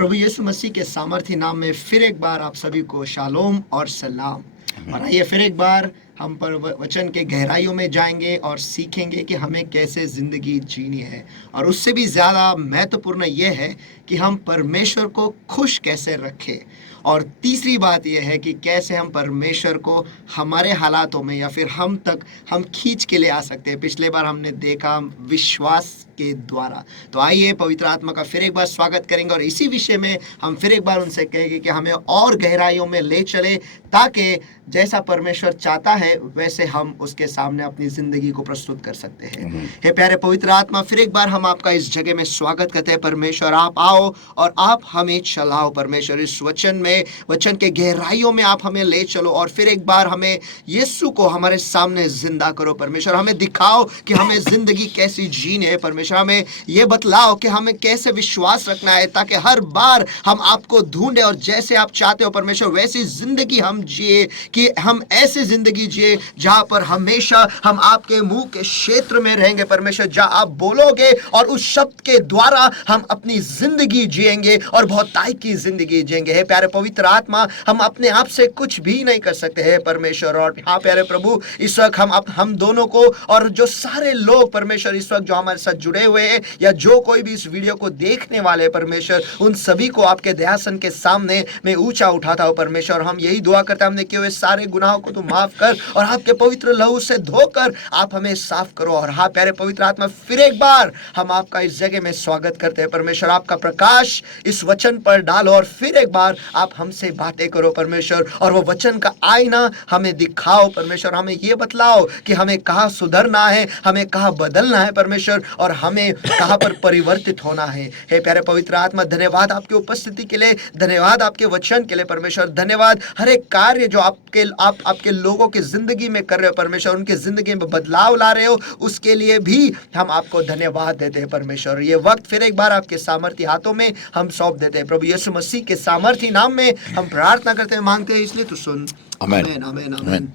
प्रभु यीशु मसीह के सामर्थ्य नाम में फिर एक बार आप सभी को शालोम और सलाम। और आइए फिर एक बार हम पर वचन के गहराइयों में जाएंगे और सीखेंगे कि हमें कैसे ज़िंदगी जीनी है। और उससे भी ज़्यादा महत्वपूर्ण ये है कि हम परमेश्वर को खुश कैसे रखें। और तीसरी बात यह है कि कैसे हम परमेश्वर को हमारे हालातों में या फिर हम तक हम खींच के ले आ सकते हैं। पिछले बार हमने देखा विश्वास के द्वारा। तो आइए पवित्र आत्मा का फिर एक बार स्वागत करेंगे और इसी विषय में हम फिर एक बार उनसे कहेंगे कि हमें और गहराइयों में ले चले, ताकि जैसा परमेश्वर चाहता है वैसे हम उसके सामने अपनी जिंदगी को प्रस्तुत कर सकते हैं। हे प्यारे पवित्र आत्मा, फिर एक बार हम आपका इस जगह में स्वागत करते हैं। परमेश्वर आप आओ और आप हमें चलाओ। परमेश्वर इस वचन के गहराइयों में आप हमें ले चलो और फिर एक बार हमें यीशु को हमारे सामने जिंदा करो। परमेश्वर हमें दिखाओ कि हमें जिंदगी कैसी जीनी है। परमेश्वर हमें ये बतलाओ कि हमें कैसे विश्वास रखना है, ताकि हर बार हम आपको ढूंढे और जैसे आप चाहते हो परमेश्वर वैसी जिंदगी हम जिए, कि हम ऐसी जिंदगी जिए जहां पर हमेशा हम आपके मुंह के क्षेत्र में रहेंगे। परमेश्वर जहां आप बोलोगे और उस शब्द के द्वारा हम अपनी जिंदगी जिएंगे और बहुतायत की जिंदगी जिएंगे। हे प्यारे पवित्र आत्मा, हम अपने आप से कुछ भी नहीं कर सकते हैं परमेश्वर। और हाँ प्यारे प्रभु, इस वक्त हम दोनों को और जो सारे लोग परमेश्वर इस वक्त जो हमारे साथ जुड़े हुए हैं या जो कोई भी इस वीडियो को देखने वाले परमेश्वर, उन सभी को आपके दयासन के सामने मैं ऊंचा उठाता हूं परमेश्वर। हम यही दुआ करते हैं, हमने किए हुए सारे गुनाहों को तू माफ कर और आपके पवित्र लहू से धोकर आप हमें साफ करो। और हाँ प्यारे पवित्र आत्मा, फिर एक बार हम आपका इस जगह में स्वागत करते हैं परमेश्वर। आपका प्रकाश इस वचन पर डालो और फिर एक बार आप हमसे बातें करो परमेश्वर, और वो वचन का आईना हमें दिखाओ परमेश्वर। हमें ये बतलाओ कि हमें कहाँ सुधरना है, हमें कहाँ बदलना है परमेश्वर, और हमें कहाँ पर परिवर्तित होना है। हे प्यारे पवित्र आत्मा, धन्यवाद आपकी उपस्थिति के लिए, धन्यवाद आपके वचन के लिए परमेश्वर। धन्यवाद हर एक कार्य जो आपके लोगों की जिंदगी में कर रहे हो परमेश्वर, उनके जिंदगी में बदलाव ला रहे हो, उसके लिए भी हम आपको धन्यवाद देते हैं परमेश्वर। ये वक्त फिर एक बार आपके सामर्थ्य हाथों में हम सौंप देते हैं प्रभु यीशु मसीह के सामर्थ्य नाम में हम प्रार्थना करते हैं, मांगते हैं, इसलिए तो सुन। आमीन आमीन आमीन।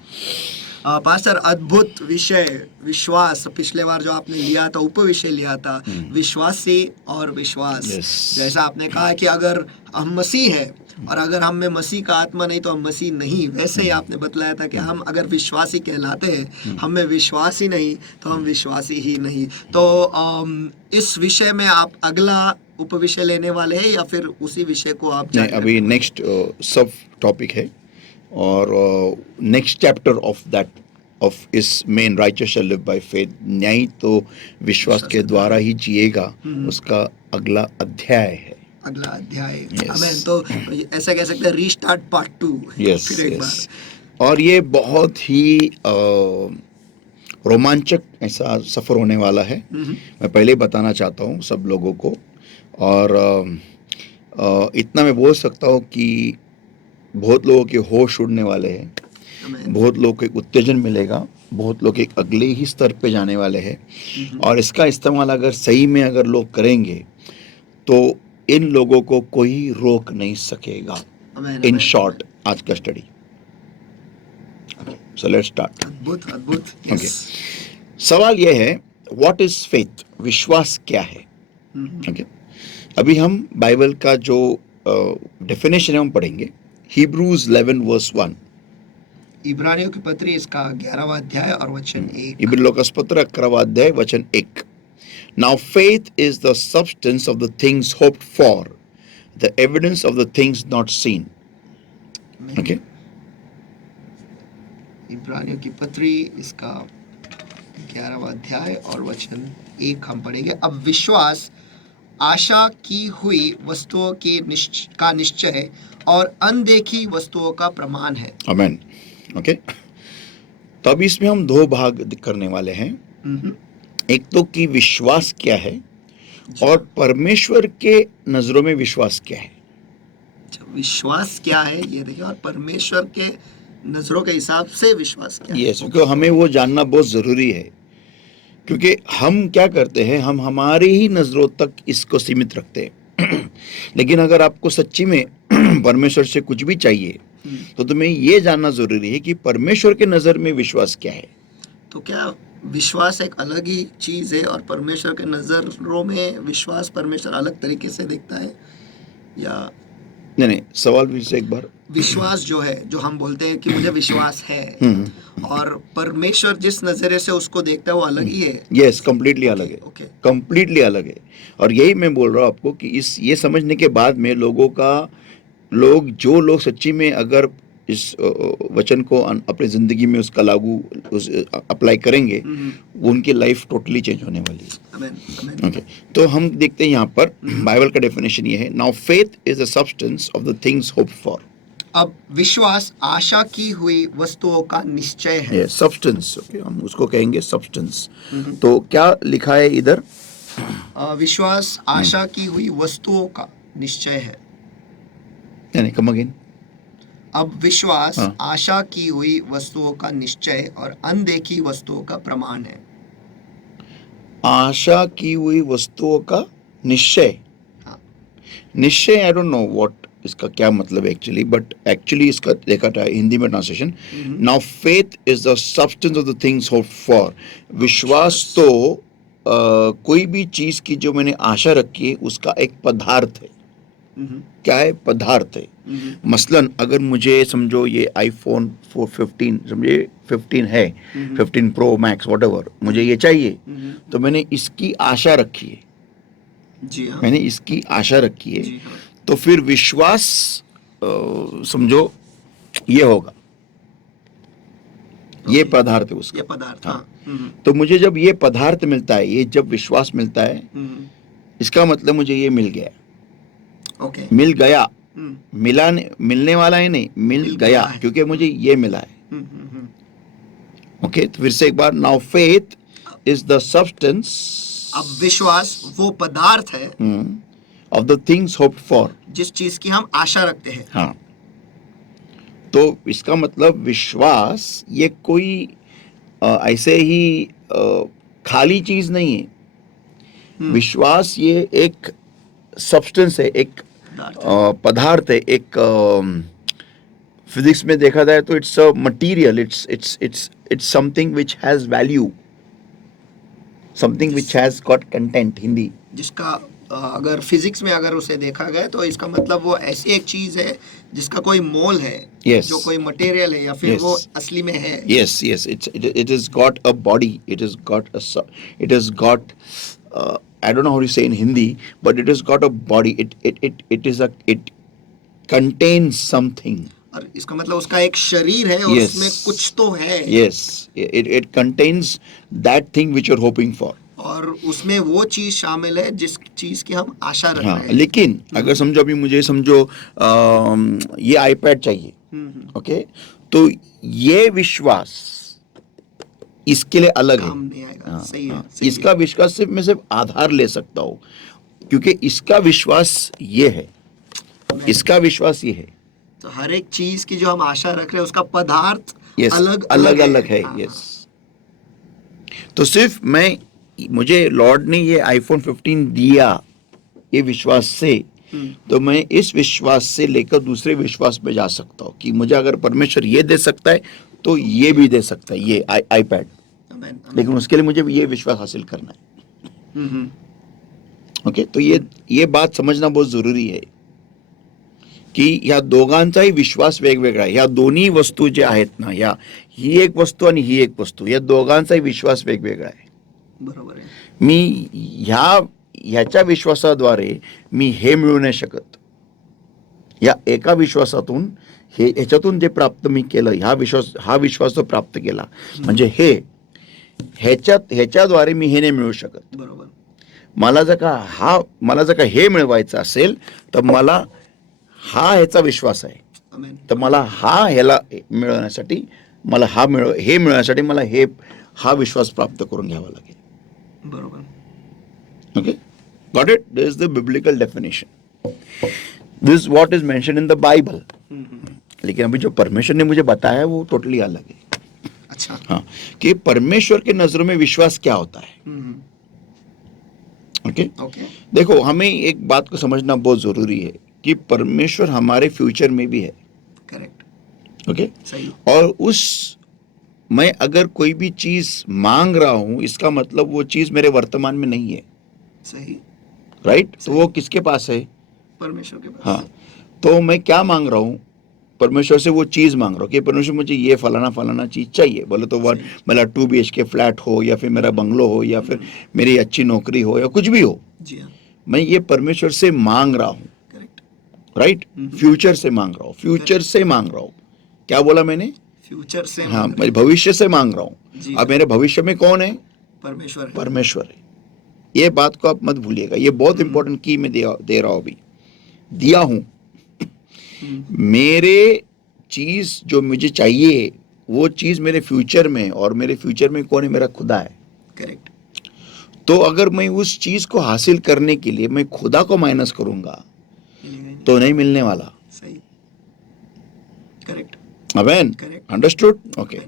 पास्टर, अद्भुत विषय विश्वास, पिछले बार जो आपने लिया था उपविषय लिया था, विश्वासी और विश्वास। जैसा आपने कहा कि अगर हम मसीह है और अगर हम में मसीह का आत्मा नहीं तो हम मसीह नहीं, वैसे ही आपने बतलाया था कि हम अगर विश्वासी कहलाते हैं, हम में विश्वास ही नहीं तो हम विश्वासी ही नहीं। तो इस विषय में आप अगला उपविषय लेने वाले हैं या फिर उसी विषय को आप नहीं, अभी नेक्स्ट सब टॉपिक है और नेक्स्ट चैप्टर ऑफ इस मेन righteous shall live by faith, न्यायी तो विश्वास के द्वारा ही जिएगा, उसका अगला अध्याय है। अगला अध्याय, आमीन। तो ऐसा कह सकते हैं रीस्टार्ट पार्ट 2 फिर एक बार। और ये बहुत ही रोमांचक ऐसा सफर होने वाला है। मैं पहले बताना चाहता हूँ सब लोगों को, और इतना मैं बोल सकता हूँ कि बहुत लोगों के होश उड़ने वाले हैं, बहुत लोगों को उत्तेजन मिलेगा, बहुत लोग एक अगले ही स्तर पे जाने वाले हैं। और इसका इस्तेमाल अगर सही में अगर लोग करेंगे तो इन लोगों को कोई रोक नहीं सकेगा। इन शॉर्ट, आज का स्टडी। So let's start. अद्भुत अद्भुत। ओके, सवाल यह है, व्हाट इज फेथ? विश्वास क्या है? ओके, अभी हम बाइबल का जो डेफिनेशन हम पढ़ेंगे, Hebrews 11 verse 1। इब्रानियों की पत्री इसका 11वां अध्याय और वचन 1। इब्रानियों का पत्र 11वां अध्याय वचन 1। Now faith is the substance of the things hoped for, the evidence of the things not seen. Okay? इब्रानियों की पत्री इसका 11वां अध्याय और वचन 1 हम पढ़ेंगे। अब विश्वास आशा की हुई वस्तुओं का निश्चय और अनदेखी वस्तुओं का प्रमाण है। आमीन। ओके, तो अब इसमें हम दो भाग करने वाले हैं। एक तो कि विश्वास क्या है और परमेश्वर के नजरों में विश्वास क्या है। विश्वास क्या है ये देखिए, और परमेश्वर के नजरों के हिसाब से विश्वास क्या है। यस, क्योंकि हमें वो जानना बहुत जरूरी है, क्योंकि हम क्या करते हैं, हम हमारी ही नजरों तक इसको सीमित रखते हैं। लेकिन अगर आपको सच्ची में परमेश्वर से कुछ भी चाहिए तो तुम्हें ये जानना जरूरी है कि परमेश्वर के नजर में विश्वास क्या है। तो क्या विश्वास एक अलग ही चीज है और परमेश्वर के नजरों में विश्वास परमेश्वर अलग तरीके से देखता है? या नहीं नहीं, सवाल फिर से एक बार। विश्वास जो है, जो हम बोलते हैं कि मुझे विश्वास है, और परमेश्वर जिस नजरिए से उसको देखता है वो अलग ही है। यस, कंप्लीटली अलग है, ओके। कंप्लीटली अलग है। और यही मैं बोल रहा हूँ आपको कि इस ये समझने के बाद में जो लोग सच्ची में अगर इस वचन को अपनी जिंदगी में उसका लागू अप्लाई करेंगे, उनकी लाइफ टोटली चेंज होने वाली है। आमेन, आमेन। ओके, तो हम देखते हैं यहाँ पर बाइबल का डेफिनेशन ये है, now faith is the substance of the things hoped for. अब विश्वास आशा की हुई वस्तुओं का निश्चय है। ये सब्सटेंस, ओके, हम उसको कहेंगे सब्सटेंस। तो क्या लिखा है इधर? विश्वास आशा की हुई वस्तुओं का निश्चय है। नहीं, कम अगेन। अब विश्वास हाँ। आशा की हुई वस्तुओं का निश्चय और अनदेखी वस्तुओं का प्रमाण है। आशा की हुई वस्तुओं का निश्चय। हाँ। निश्चय, आई डोंट नो व्हाट इसका क्या मतलब एक्चुअली, बट एक्चुअली इसका देखा था हिंदी में translation, now faith is the substance of the things hoped for. विश्वास तो कोई भी चीज की जो मैंने आशा रखी है उसका एक पदार्थ है। क्या है? पदार्थ है। मसलन अगर मुझे समझो ये आईफोन 15 समझे 15 है, 15 प्रो मैक्स व्हाटएवर, मुझे ये चाहिए, तो मैंने इसकी आशा रखी है। जी हाँ। मैंने इसकी आशा रखी है, जी हाँ। तो फिर विश्वास समझो ये होगा, ये ओके। पदार्थ है उसका। ये पदार्थ, हाँ। हाँ। तो मुझे जब ये पदार्थ मिलता है, ये जब विश्वास मिलता है, इसका मतलब मुझे ये मिल गया। ओके। मिल गया, हम्म। मिलने वाला है नहीं, मिल मिल गया गया है। क्योंकि मुझे ये मिला है। हम्म। ओके, तो फिर से एक बार, now faith is the substance अब विश्वास वो पदार्थ है of the things hoped for. जिस चीज की हम आशा रखते हैं। हाँ, तो इसका मतलब विश्वास ये कोई ऐसे ही खाली चीज नहीं है। विश्वास ये एक सब्सटेंस है, एक पदार्थ है, एक फिजिक्स में देखा जाए तो it's a material, it's something which has value, something which has got content. Hindi जिसका अगर फिजिक्स में अगर उसे देखा गया तो इसका मतलब वो ऐसी एक चीज है जिसका कोई मोल है। Yes. जो कोई मटेरियल है या फिर Yes. वो असली में है। yes, it has got a body, it has got I don't know how to say in Hindi, but it has got a body, it contains something. और इसका मतलब उसका एक शरीर है और Yes. उसमें कुछ तो है। Yes, it contains that thing which you're hoping for. और उसमें वो चीज शामिल है जिस चीज की हम आशा रख हाँ, रहे हैं। लेकिन अगर समझो अभी मुझे समझो ये आईपैड चाहिए, ओके, तो ये विश्वास इसके लिए अलग है। काम नहीं आएगा। हाँ, सही है, हाँ, सही इसका है। विश्वास सिर्फ मैं सिर्फ आधार ले सकता हूँ क्योंकि इसका विश्वास ये है, इसका विश्वास ये है। तो हर एक चीज की जो हम आशा रख रहे हैं उसका पदार्थ यस, अलग अलग है। हाँ, यस, तो सिर्फ मुझे लॉर्ड ने ये आईफोन 15 दिया ये विश्वास से, तो मैं इस विश्वास से लेकर दूसरे विश्वास पे जा सकता हूँ कि मुझे अगर परमेश्वर ये दे सकता है तो ये भी दे सकता है, ये आईपैड। आमेन, लेकिन उसके लिए मुझे ये विश्वास हासिल करना है। ओके, तो ये बात समझना बहुत जरुरी आहे की ह्या दोघांचाही विश्वास वेगवेगळा आहे। ह्या दोन्ही वस्तू जे आहेत ना, ही एक वस्तू आणि ही एक वस्तू, या दोघांचाही विश्वास वेगवेगळा आहे। बरोबर आहे। मी ह्याच्या विश्वासाद्वारे मी हे मिळू नाही शकत। या एका विश्वासातून ह्याच्यातून जे प्राप्त मी केलं, हा विश्वास जो प्राप्त केला, म्हणजे ह्याच्याद्वारे मी हे नाही मिळू शकत। बरोबर। मला जर का हे मिळवायचं असेल तर मला ह्याचा विश्वास आहे, आमेन। तर मला ह्याला मिळवण्यासाठी मला हे मिळवण्यासाठी मला हा विश्वास प्राप्त करून घ्यावा लागेल। बरोबर। Okay, got it? This is the biblical definition, this is what is mentioned in the Bible. लेकिन अभी जो परमेश्वर ने मुझे बताया वो टोटली अलग है। अच्छा। हाँ, कि परमेश्वर के नजरों में विश्वास क्या होता है। ओके, देखो हमें एक बात को समझना बहुत जरूरी है कि परमेश्वर हमारे फ्यूचर में भी है। करेक्ट। ओके, सही। और मैं अगर कोई भी चीज मांग रहा हूं, इसका मतलब वो चीज मेरे वर्तमान में नहीं है। सही। राइट? तो वो किसके पास है? परमेश्वर के पास। हाँ, तो मैं क्या मांग रहा हूँ? परमेश्वर से वो चीज मांग रहा हूँ कि परमेश्वर मुझे ये फलाना फलाना चीज चाहिए। बोले तो वन सही। मेरा 2 BHK फ्लैट हो, या फिर मेरा बंगलो हो, या फिर मेरी अच्छी नौकरी हो, या कुछ भी हो, जी हाँ, मैं ये परमेश्वर से मांग रहा हूँ। करेक्ट। राइट, फ्यूचर से मांग रहा हूँ, फ्यूचर से मांग रहा हूँ। क्या बोला मैंने? फ्यूचर से हाँ, मांग रहे मैं हैं। भविष्य से मांग रहा हूँ। जी अब हाँ, मेरे भविष्य में कौन है? परमेश्वर है। परमेश्वर है। ये बात को आप मत भूलिएगा, ये बहुत इंपॉर्टेंट की मैं दे रहा हूँ अभी, दिया हूँ। मेरे चीज जो मुझे चाहिए, वो चीज मेरे फ्यूचर में, और मेरे फ्यूचर में कौन है? मेरा खुदा है। करेक्ट। तो अगर मैं उस चीज को हासिल करने के लिए मैं खुदा को माइनस करूंगा मिलेगा ही नहीं। तो नहीं मिलने वाला। सही। Correct. Amen, correct. Understood? Okay.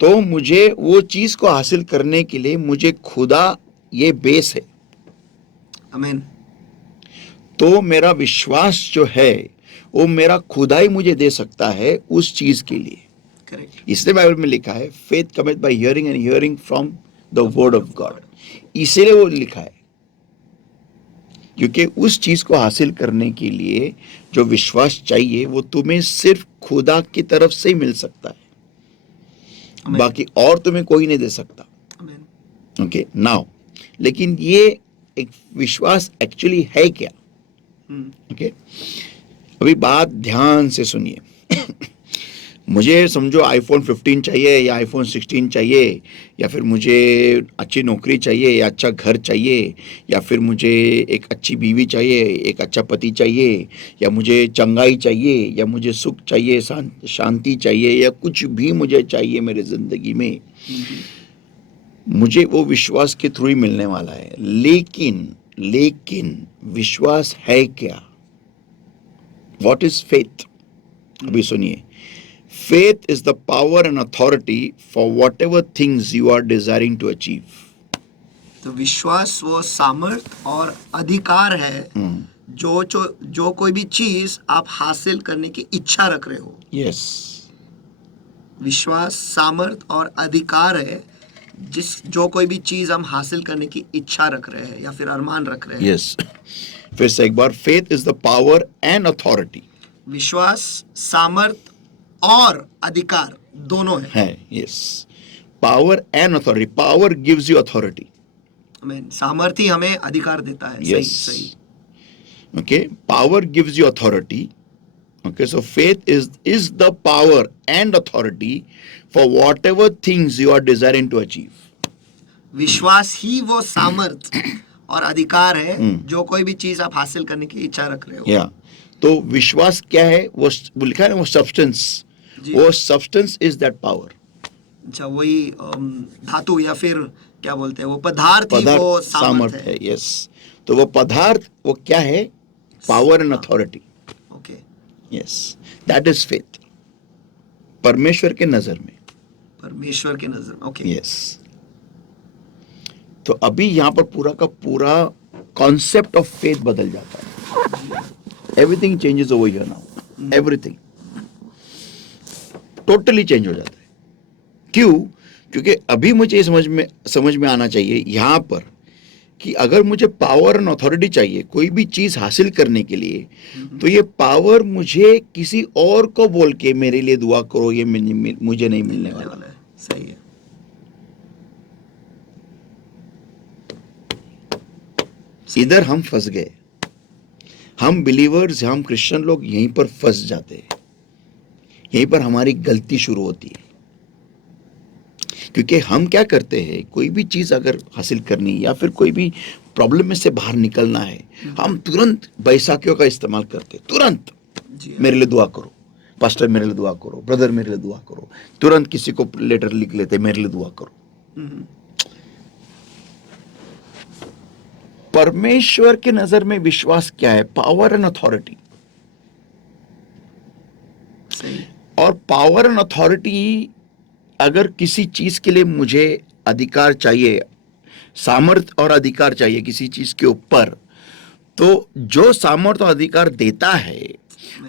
तो मुझे वो चीज को हासिल करने के लिए मुझे खुदा, ये बेस है। आमीन। तो मेरा विश्वास जो है वो मेरा खुदा ही मुझे दे सकता है उस चीज के लिए। करेक्ट। इसलिए बाइबल में लिखा है faith cometh by hearing and hearing from the word of God. इसीलिए वो लिखा है, क्योंकि उस चीज को हासिल करने के लिए जो विश्वास चाहिए वो तुम्हें सिर्फ खुदा की तरफ से ही मिल सकता है, आमीन। बाकी और तुम्हें कोई नहीं दे सकता। आमीन। ओके, नाउ लेकिन ये एक विश्वास एक्चुअली है क्या? ओके, अभी बात ध्यान से सुनिए। मुझे समझो आईफोन 15 चाहिए, या आईफोन 16 चाहिए, या फिर मुझे अच्छी नौकरी चाहिए, या अच्छा घर चाहिए, या फिर मुझे एक अच्छी बीवी चाहिए, एक अच्छा पति चाहिए, या मुझे चंगाई चाहिए, या मुझे सुख चाहिए, शांति चाहिए, या कुछ भी मुझे चाहिए मेरे जिंदगी में, मुझे वो विश्वास के थ्रू ही मिलने वाला है। लेकिन विश्वास है क्या? What is faith? अभी सुनिए, faith is the power and authority for whatever things you are desiring to achieve. तो विश्वास वो सामर्थ और अधिकार है जो कोई भी चीज आप हासिल करने की इच्छा रख रहे हो। Yes. विश्वास सामर्थ और अधिकार है जो कोई भी चीज हम हासिल करने की इच्छा रख रहे हैं या फिर अरमान रख रहे हैं। Yes. फिर से एक बार, faith is the power and authority. विश्वास सामर्थ और अधिकार दोनों है। Yes. Power and authority. Power gives you authority. आमीन। सामर्थ्य हमें अधिकार देता है। Yes. सही। Okay. Power gives you authority. Okay. So faith is the power and authority for whatever things you are desiring to achieve. विश्वास ही वो सामर्थ और अधिकार है जो कोई भी चीज आप हासिल करने की इच्छा रख रहे हो। या तो विश्वास क्या है? वो लिखा है ना, वो सब्सटेंस, वो सब्सटेंस इज दैट पावर। अच्छा, वही धातु या फिर क्या बोलते हैं, वो पदार्थ ही वो सामर्थ है। यस, तो वो पदार्थ वो क्या है? Power and authority. Okay. Yes, that is faith परमेश्वर के नजर में। परमेश्वर के नजर में। ओके। यस, तो अभी यहाँ पर पूरा का पूरा कॉन्सेप्ट ऑफ फेथ बदल जाता है। Everything changes over here now, everything totally change हो जाता है। क्यों? क्योंकि अभी मुझे ये समझ में आना चाहिए यहाँ पर कि अगर मुझे पावर एंड अथॉरिटी चाहिए कोई भी चीज हासिल करने के लिए, तो ये पावर मुझे किसी और को बोल के मेरे लिए दुआ करो ये मुझे नहीं मिलने वाला है। सही है। इधर हम फंस गए। हम बिलीवर्स, हम क्रिश्चियन लोग यहीं पर फंस जाते हैं। यहीं पर हमारी गलती शुरू होती है, क्योंकि हम क्या करते हैं, कोई भी चीज अगर हासिल करनी या फिर कोई भी प्रॉब्लम में से बाहर निकलना है, हम तुरंत बैसाखियों का इस्तेमाल करते, तुरंत मेरे लिए दुआ करो, पास्टर मेरे लिए दुआ करो, ब्रदर मेरे लिए दुआ करो, तुरंत किसी को लेटर लिख लेते मेरे लिए दुआ करो। परमेश्वर के नजर में विश्वास क्या है? Power and authority. और पावर एंड अथॉरिटी, अगर किसी चीज के लिए मुझे अधिकार चाहिए, सामर्थ और अधिकार चाहिए किसी चीज के ऊपर, तो जो सामर्थ और अधिकार देता है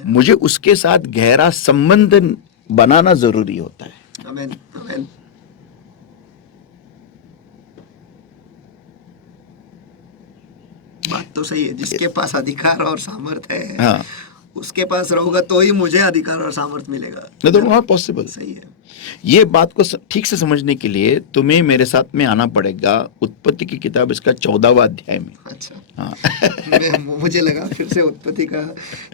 मुझे उसके साथ गहरा संबंध बनाना जरूरी होता है। आमीन। आमीन। बात तो सही है, जिसके पास अधिकार और सामर्थ्य है हाँ, उसके पास रहोगा तो ही मुझे अधिकार और सामर्थ्य मिलेगा। नहीं तो नॉट पॉसिबल। सही है। ये बात को ठीक से समझने के लिए तुम्हें मेरे साथ में आना पड़ेगा उत्पत्ति की किताब, इसका 14वां अध्याय में। अच्छा। हाँ। मुझे लगा फिर से उत्पत्ति का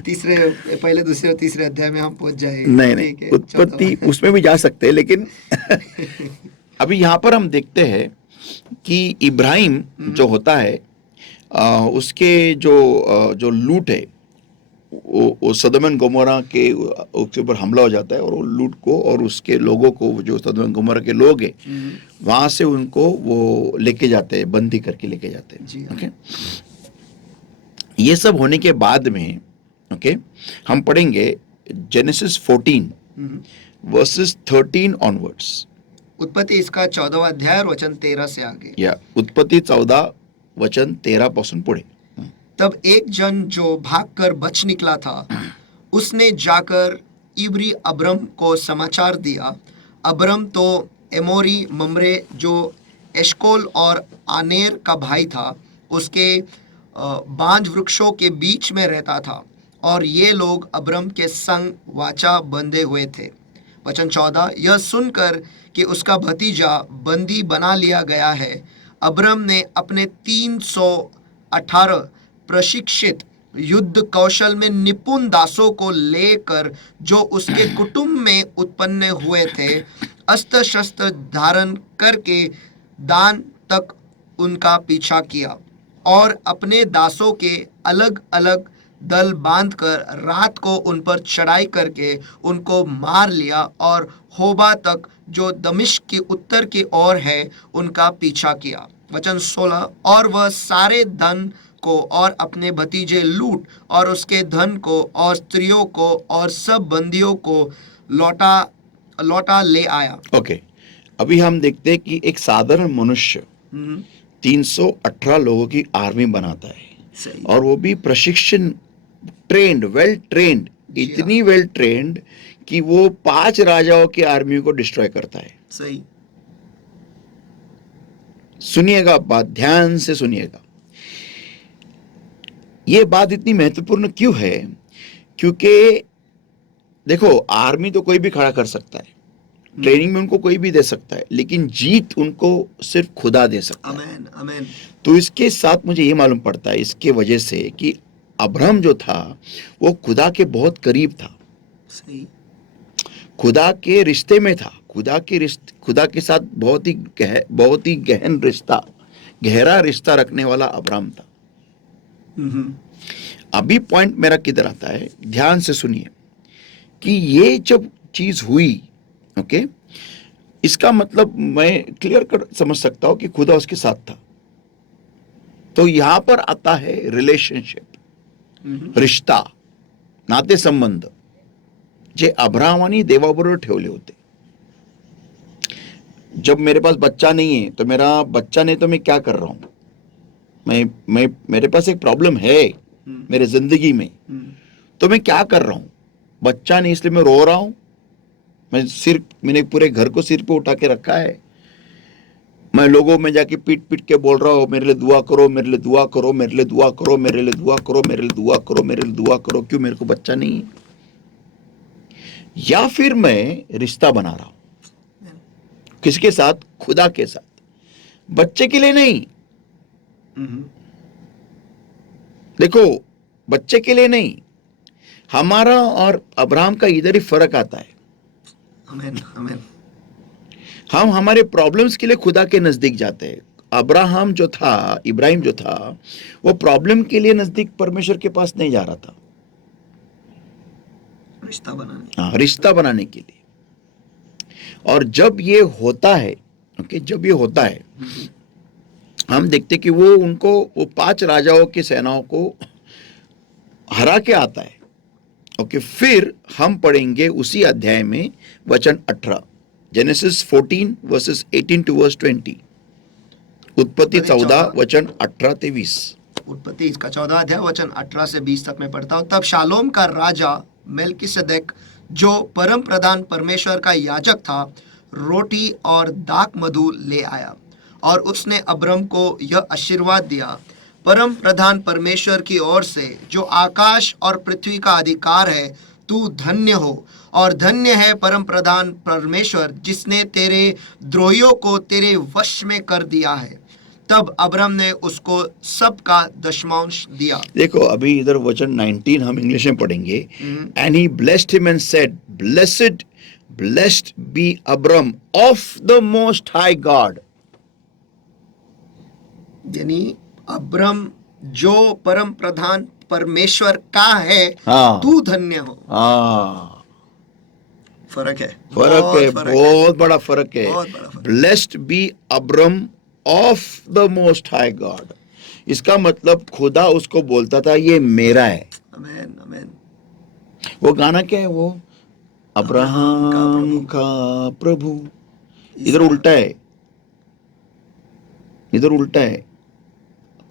पहले दूसरे और तीसरे अध्याय में हम पहुंच जाएंगे। नहीं नहीं, ठीक है, उत्पत्ति 14वां। उसमें भी जा सकते हैं, लेकिन अभी यहाँ पर हम देखते हैं कि इब्राहिम जो होता है, उसके जो लूट है, वो सदोम एंड गोमोरा के उसके ऊपर हमला हो जाता है, और वो लूट को और उसके लोगों को, जो सदोम एंड गोमोरा के लोग हैं, वहां से उनको वो लेके जाते हैं, बंदी करके लेके जाते जी हैं। हाँ। ओके, ये सब होने के बाद में ओके हम पढ़ेंगे जेनेसिस 14 वर्सेस 13 ऑनवर्ड्स। उत्पत्ति इसका 14वां अध्याय और वचन 13 से आगे। या उत्पत्ति 14 वचन 13 पासून पुढे। तब एक जन जो भागकर बच निकला था, उसने जाकर इब्री अब्रम को समाचार दिया। अब्रम तो एमोरी मम्रे जो एशकोल और आनेर का भाई था, उसके बांज वृक्षों के बीच में रहता था, और ये लोग अब्रम के संग वाचा बंधे हुए थे। वचन 14, यह सुनकर कि उसका भतीजा बंदी बना लिया गया है, अब्रम ने अपने 318 प्रशिक्षित युद्ध कौशल में निपुण दासों को लेकर, जो उसके कुटुंब में उत्पन्न हुए थे, अस्त्र शस्त्र धारण करके दान तक उनका पीछा किया, और अपने दासों के अलग अलग दल बांधकर रात को उन पर चढ़ाई करके उनको मार लिया, और होबा तक जो दमिश्क की उत्तर की ओर है उनका पीछा किया। वचन 16, और वह सारे धन को और अपने भतीजे लूट और उसके धन को और स्त्रियों को और सब बंदियों को लौटा ले आया। ओके, अभी हम देखते हैं कि एक साधारण मनुष्य 318 लोगों की आर्मी बनाता है। सही। और वो भी प्रशिक्षण, ट्रेंड, वेल ट्रेंड, इतनी वेल ट्रेंड कि वो 5 राजाओं की आर्मी को डिस्ट्रॉय करता है। सही। सुनिएगा बात, ध्यान से सुनिएगा। ये बात इतनी महत्वपूर्ण क्यों है? क्योंकि देखो, आर्मी तो कोई भी खड़ा कर सकता है, ट्रेनिंग में उनको कोई भी दे सकता है, लेकिन जीत उनको सिर्फ खुदा दे सकता है। आमेन, आमेन। तो इसके साथ मुझे ये मालूम पड़ता है इसके वजह से कि अब्राहम जो था वो खुदा के बहुत करीब था, सही। खुदा के रिश्ते में था, खुदा के साथ बहुत ही गहन रिश्ता, गहरा रिश्ता रखने वाला अब्राहम था। अभी पॉइंट मेरा किधर आता है, ध्यान से सुनिए कि ये जब चीज हुई, ओके, इसका मतलब मैं क्लियर कर समझ सकता हूं कि खुदा उसके साथ था। तो यहां पर आता है रिलेशनशिप, रिश्ता, नाते संबंध जे अब्राहमानी देवाबरोबर ठेवले होते। जब मेरे पास बच्चा नहीं है तो मेरा बच्चा नहीं तो मैं क्या कर रहा हूं, मैं मेरे पास एक प्रॉब्लम है मेरे जिंदगी में, तो मैं क्या कर रहा हूं, बच्चा नहीं इसलिए मैं रो रहा हूं, मैंने पूरे घर को सिर पे उठा के रखा है, मैं लोगों में जाके पीट पीट के बोल रहा हूं मेरे लिए दुआ करो, मेरे लिए दुआ करो, मेरे लिए दुआ करो, मेरे लिए दुआ करो, मेरे लिए दुआ करो, मेरे लिए दुआ करो, क्यों मेरे को बच्चा नहीं है? या फिर मैं रिश्ता बना रहा हूं किसके साथ? खुदा के साथ, बच्चे के लिए नहीं। देखो, बच्चे के लिए नहीं, हमारा और अब्राहम का इधर ही फर्क आता है। आमेन, आमेन। हम हमारे प्रॉब्लम्स के लिए खुदा के नजदीक जाते हैं। इब्राहिम जो था वो प्रॉब्लम के लिए नजदीक परमेश्वर के पास नहीं जा रहा था, रिश्ता बनाने के लिए। और जब ये होता है, ओके, जब ये होता है, हम देखते कि वो 5 राजाओं की सेनाओं को हरा के आता है। ओके, फिर हम पढ़ेंगे उसी अध्याय में वचन 18, जेनेसिस 14 वर्सेस 18 टू वर्स 20, उत्पत्ति 14 वचन 18 से 20। उत्पत्ति इसका 14 अध्याय वचन 18 से 20 तक मैं पढ़ता हूँ। तब शालोम का राजा मेल्किसेदेक, जो परम प्रधान परमेश्वर का याजक था, रोटी और दाख मधु ले आया, और उसने अब्रम को यह आशीर्वाद दिया, परम प्रधान परमेश्वर की ओर से जो आकाश और पृथ्वी का अधिकार है, तू धन्य हो। और धन्य है परम प्रधान परमेश्वर जिसने तेरे द्रोहियों को तेरे वश में कर दिया है। तब अब्राम ने उसको सब का दशमांश दिया। देखो अभी इधर वचन 19 हम इंग्लिश में पढ़ेंगे। And he blessed him and said, blessed be Abram of the most high God. यानी अब्राम जो परम प्रधान परमेश्वर का है, हाँ। तू धन्य हो। फर्क है, बहुत बड़ा फर्क है। बहुत बड़ा फर्क। Blessed be Abram of the most high God, इसका मतलब खुदा उसको बोलता था ये मेरा है। आमेन, आमेन। वो गाना क्या है? वो अब्राहम का प्रभु। इधर उल्टा है, इधर उल्टा है।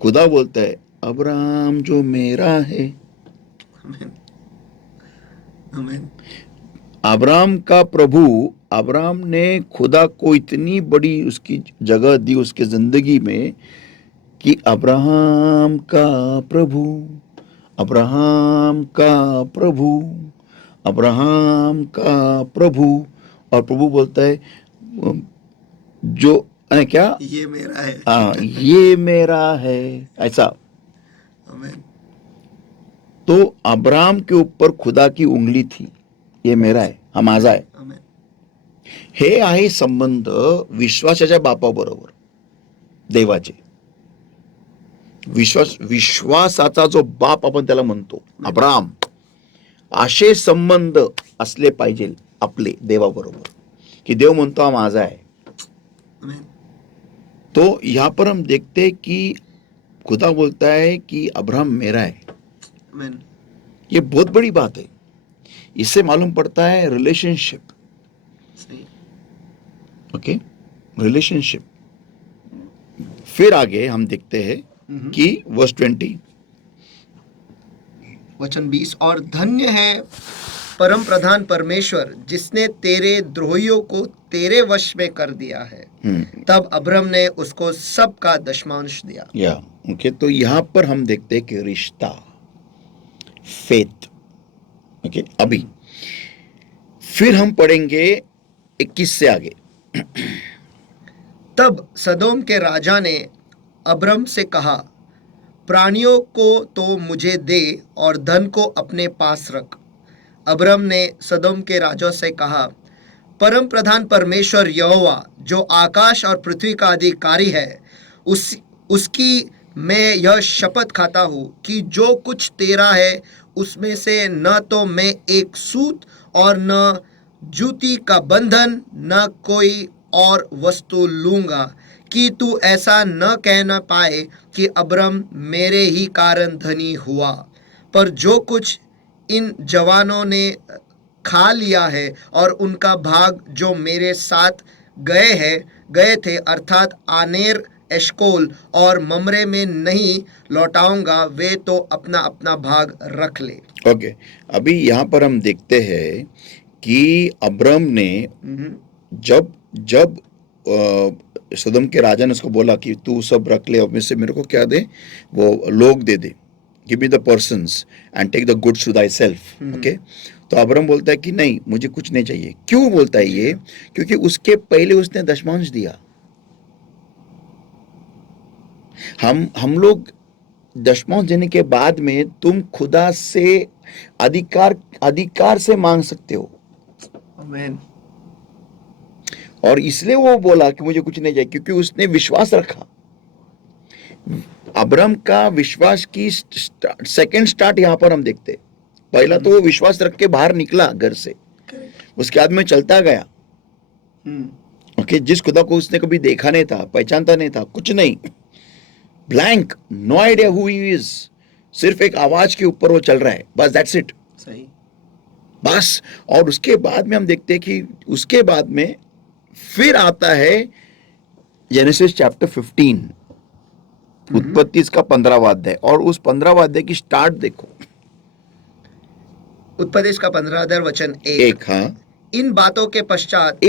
खुदा बोलता है अब्राहम जो मेरा है। आमेन, आमेन। अब्राहम का प्रभु, अब्राहम ने खुदा को इतनी बड़ी उसकी जगह दी उसके जिंदगी में कि अब्राहम का प्रभु, अब्राहम का प्रभु, अब्राहम का प्रभु। और प्रभु बोलता है जो क्या, ये मेरा है। हाँ ये मेरा है, ऐसा। आमेन। तो अब्राहम के ऊपर खुदा की उंगली थी, ये मेरा आहे, हा माझा आहे। आमेन। हे आहे संबंध विश्वासाच्या बापाबरोबर, देवाचे। विश्वासाचा जो बाप आपण त्याला म्हणतो अब्राहम, असे संबंध असले पाहिजे आपले देवाबरोबर, की देव म्हणतो हा माझा आहे। आमेन। तो यहाँ पर हम देखते हैं कि खुदा बोलता है कि अब्राहम मेरा है। आमेन। ये बहुत बड़ी बात है। इससे मालूम पड़ता है रिलेशनशिप। सही। Okay, relationship. फिर आगे हम देखते हैं कि वर्स 20, वचन 20, और धन्य है परम प्रधान परमेश्वर जिसने तेरे द्रोहियों को तेरे वश में कर दिया है। तब अब्राम ने उसको सब का दशमांश दिया। या ओके, तो यहाँ पर हम देखते हैं कि रिश्ता, फेथ। ओके, अभी फिर हम पढ़ेंगे 21 से आगे। तब सदोम के राजा ने अब्राम से कहा, प्राणियों को तो मुझे दे और धन को अपने पास रख। अब्राम ने सदोम के राजा से कहा, परम प्रधान परमेश्वर यहोवा जो आकाश और पृथ्वी का अधिकारी है, उसकी मैं यह शपथ खाता हूँ कि जो कुछ तेरा है उसमें से न तो मैं एक सूत और न जूती का बंधन न कोई और वस्तु लूंगा, कि तू ऐसा न कहना पाए कि अब्राम मेरे ही कारण धनी हुआ। पर जो कुछ इन जवानों ने खा लिया है और उनका भाग जो मेरे साथ गए थे, अर्थात आनेर, एशकोल और ममरे में नहीं लौटाऊंगा, वे तो अपना अपना भाग रख ले। ओके, अभी यहाँ पर हम देखते हैं कि अब्राम ने जब जब सदम के राजा ने उसको बोला कि तू सब रख ले, अब से मेरे को क्या दे, वो लोग दे दे, give me the persons and take the goods to thyself. Okay, तो अब्राम बोलता है कि नहीं, मुझे कुछ नहीं चाहिए। क्यों बोलता है ये? क्योंकि उसके पहले उसने दशमांश दिया। हम लोग दशमांश देने के बाद में तुम खुदा से अधिकार से मांग सकते हो। आमीन। और इसलिए वो बोला कि मुझे कुछ नहीं चाहिए, क्योंकि उसने विश्वास रखा। अब्राम का विश्वास की सेकंड स्टार्ट यहां पर हम देखते। पहला तो वो विश्वास रख के बाहर निकला घर से, उसके बाद में चलता गया। ओके, जिस खुदा को उसने कभी देखा नहीं था, पहचानता नहीं था, कुछ नहीं, blank, no idea who he is, सिर्फ एक आवाज के ऊपर वो चल रहा है, बस दैट्स इट। सही, बस। और उसके बाद में हम देखते हैं कि उसके बाद में फिर आता है जेनेसिस चैप्टर 15, उत्पत्ति इसका 15वां अध्याय, और उस 15वां अध्याय की स्टार्ट देखो। उत्पत्ति इसका 15 अध्याय वचन 1। हाँ, इन बातों के पश्चात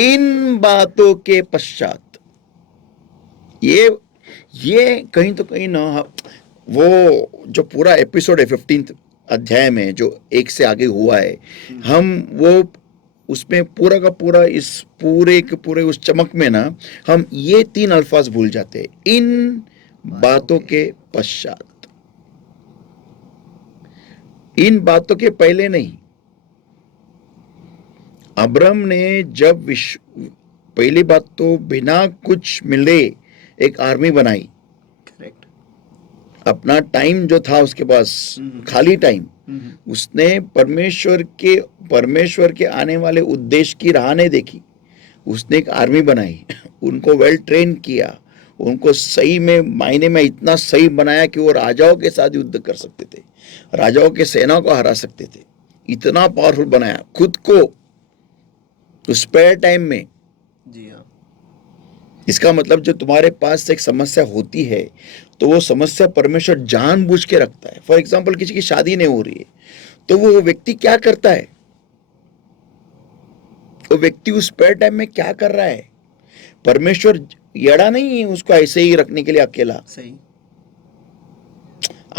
ये कहीं तो कहीं ना वो जो पूरा एपिसोड है 15th अध्याय में जो एक से आगे हुआ है, हम वो उसमें पूरा का पूरा इस पूरे के पूरे उस चमक में ना हम ये 3 अल्फाज भूल जाते हैं, इन बातों के पश्चात। इन बातों के पहले नहीं। अब्राम ने जब पहली बात तो बिना कुछ मिले एक आर्मी बनाई, करेक्ट। अपना टाइम जो था उसके पास, खाली टाइम, उसने परमेश्वर के आने वाले उद्देश्य की राह नहीं देखी। उसने एक आर्मी बनाई, उनको वेल ट्रेन किया, उनको सही में मायने में इतना सही बनाया कि वो राजाओं के साथ युद्ध कर सकते थे, राजाओं के सेना को हरा सकते थे। इतना पावरफुल बनाया खुद को स्पेयर टाइम में। जी हाँ। इसका मतलब जो तुम्हारे पास एक समस्या होती है तो वो समस्या परमेश्वर जानबूझ के रखता है। फॉर एग्जाम्पल किसी की शादी नहीं हो रही है तो वो व्यक्ति क्या करता है, वो व्यक्ति उस स्पेयर टाइम में क्या कर रहा है? परमेश्वर यड़ा नहीं है उसको ऐसे ही रखने के लिए अकेला। सही।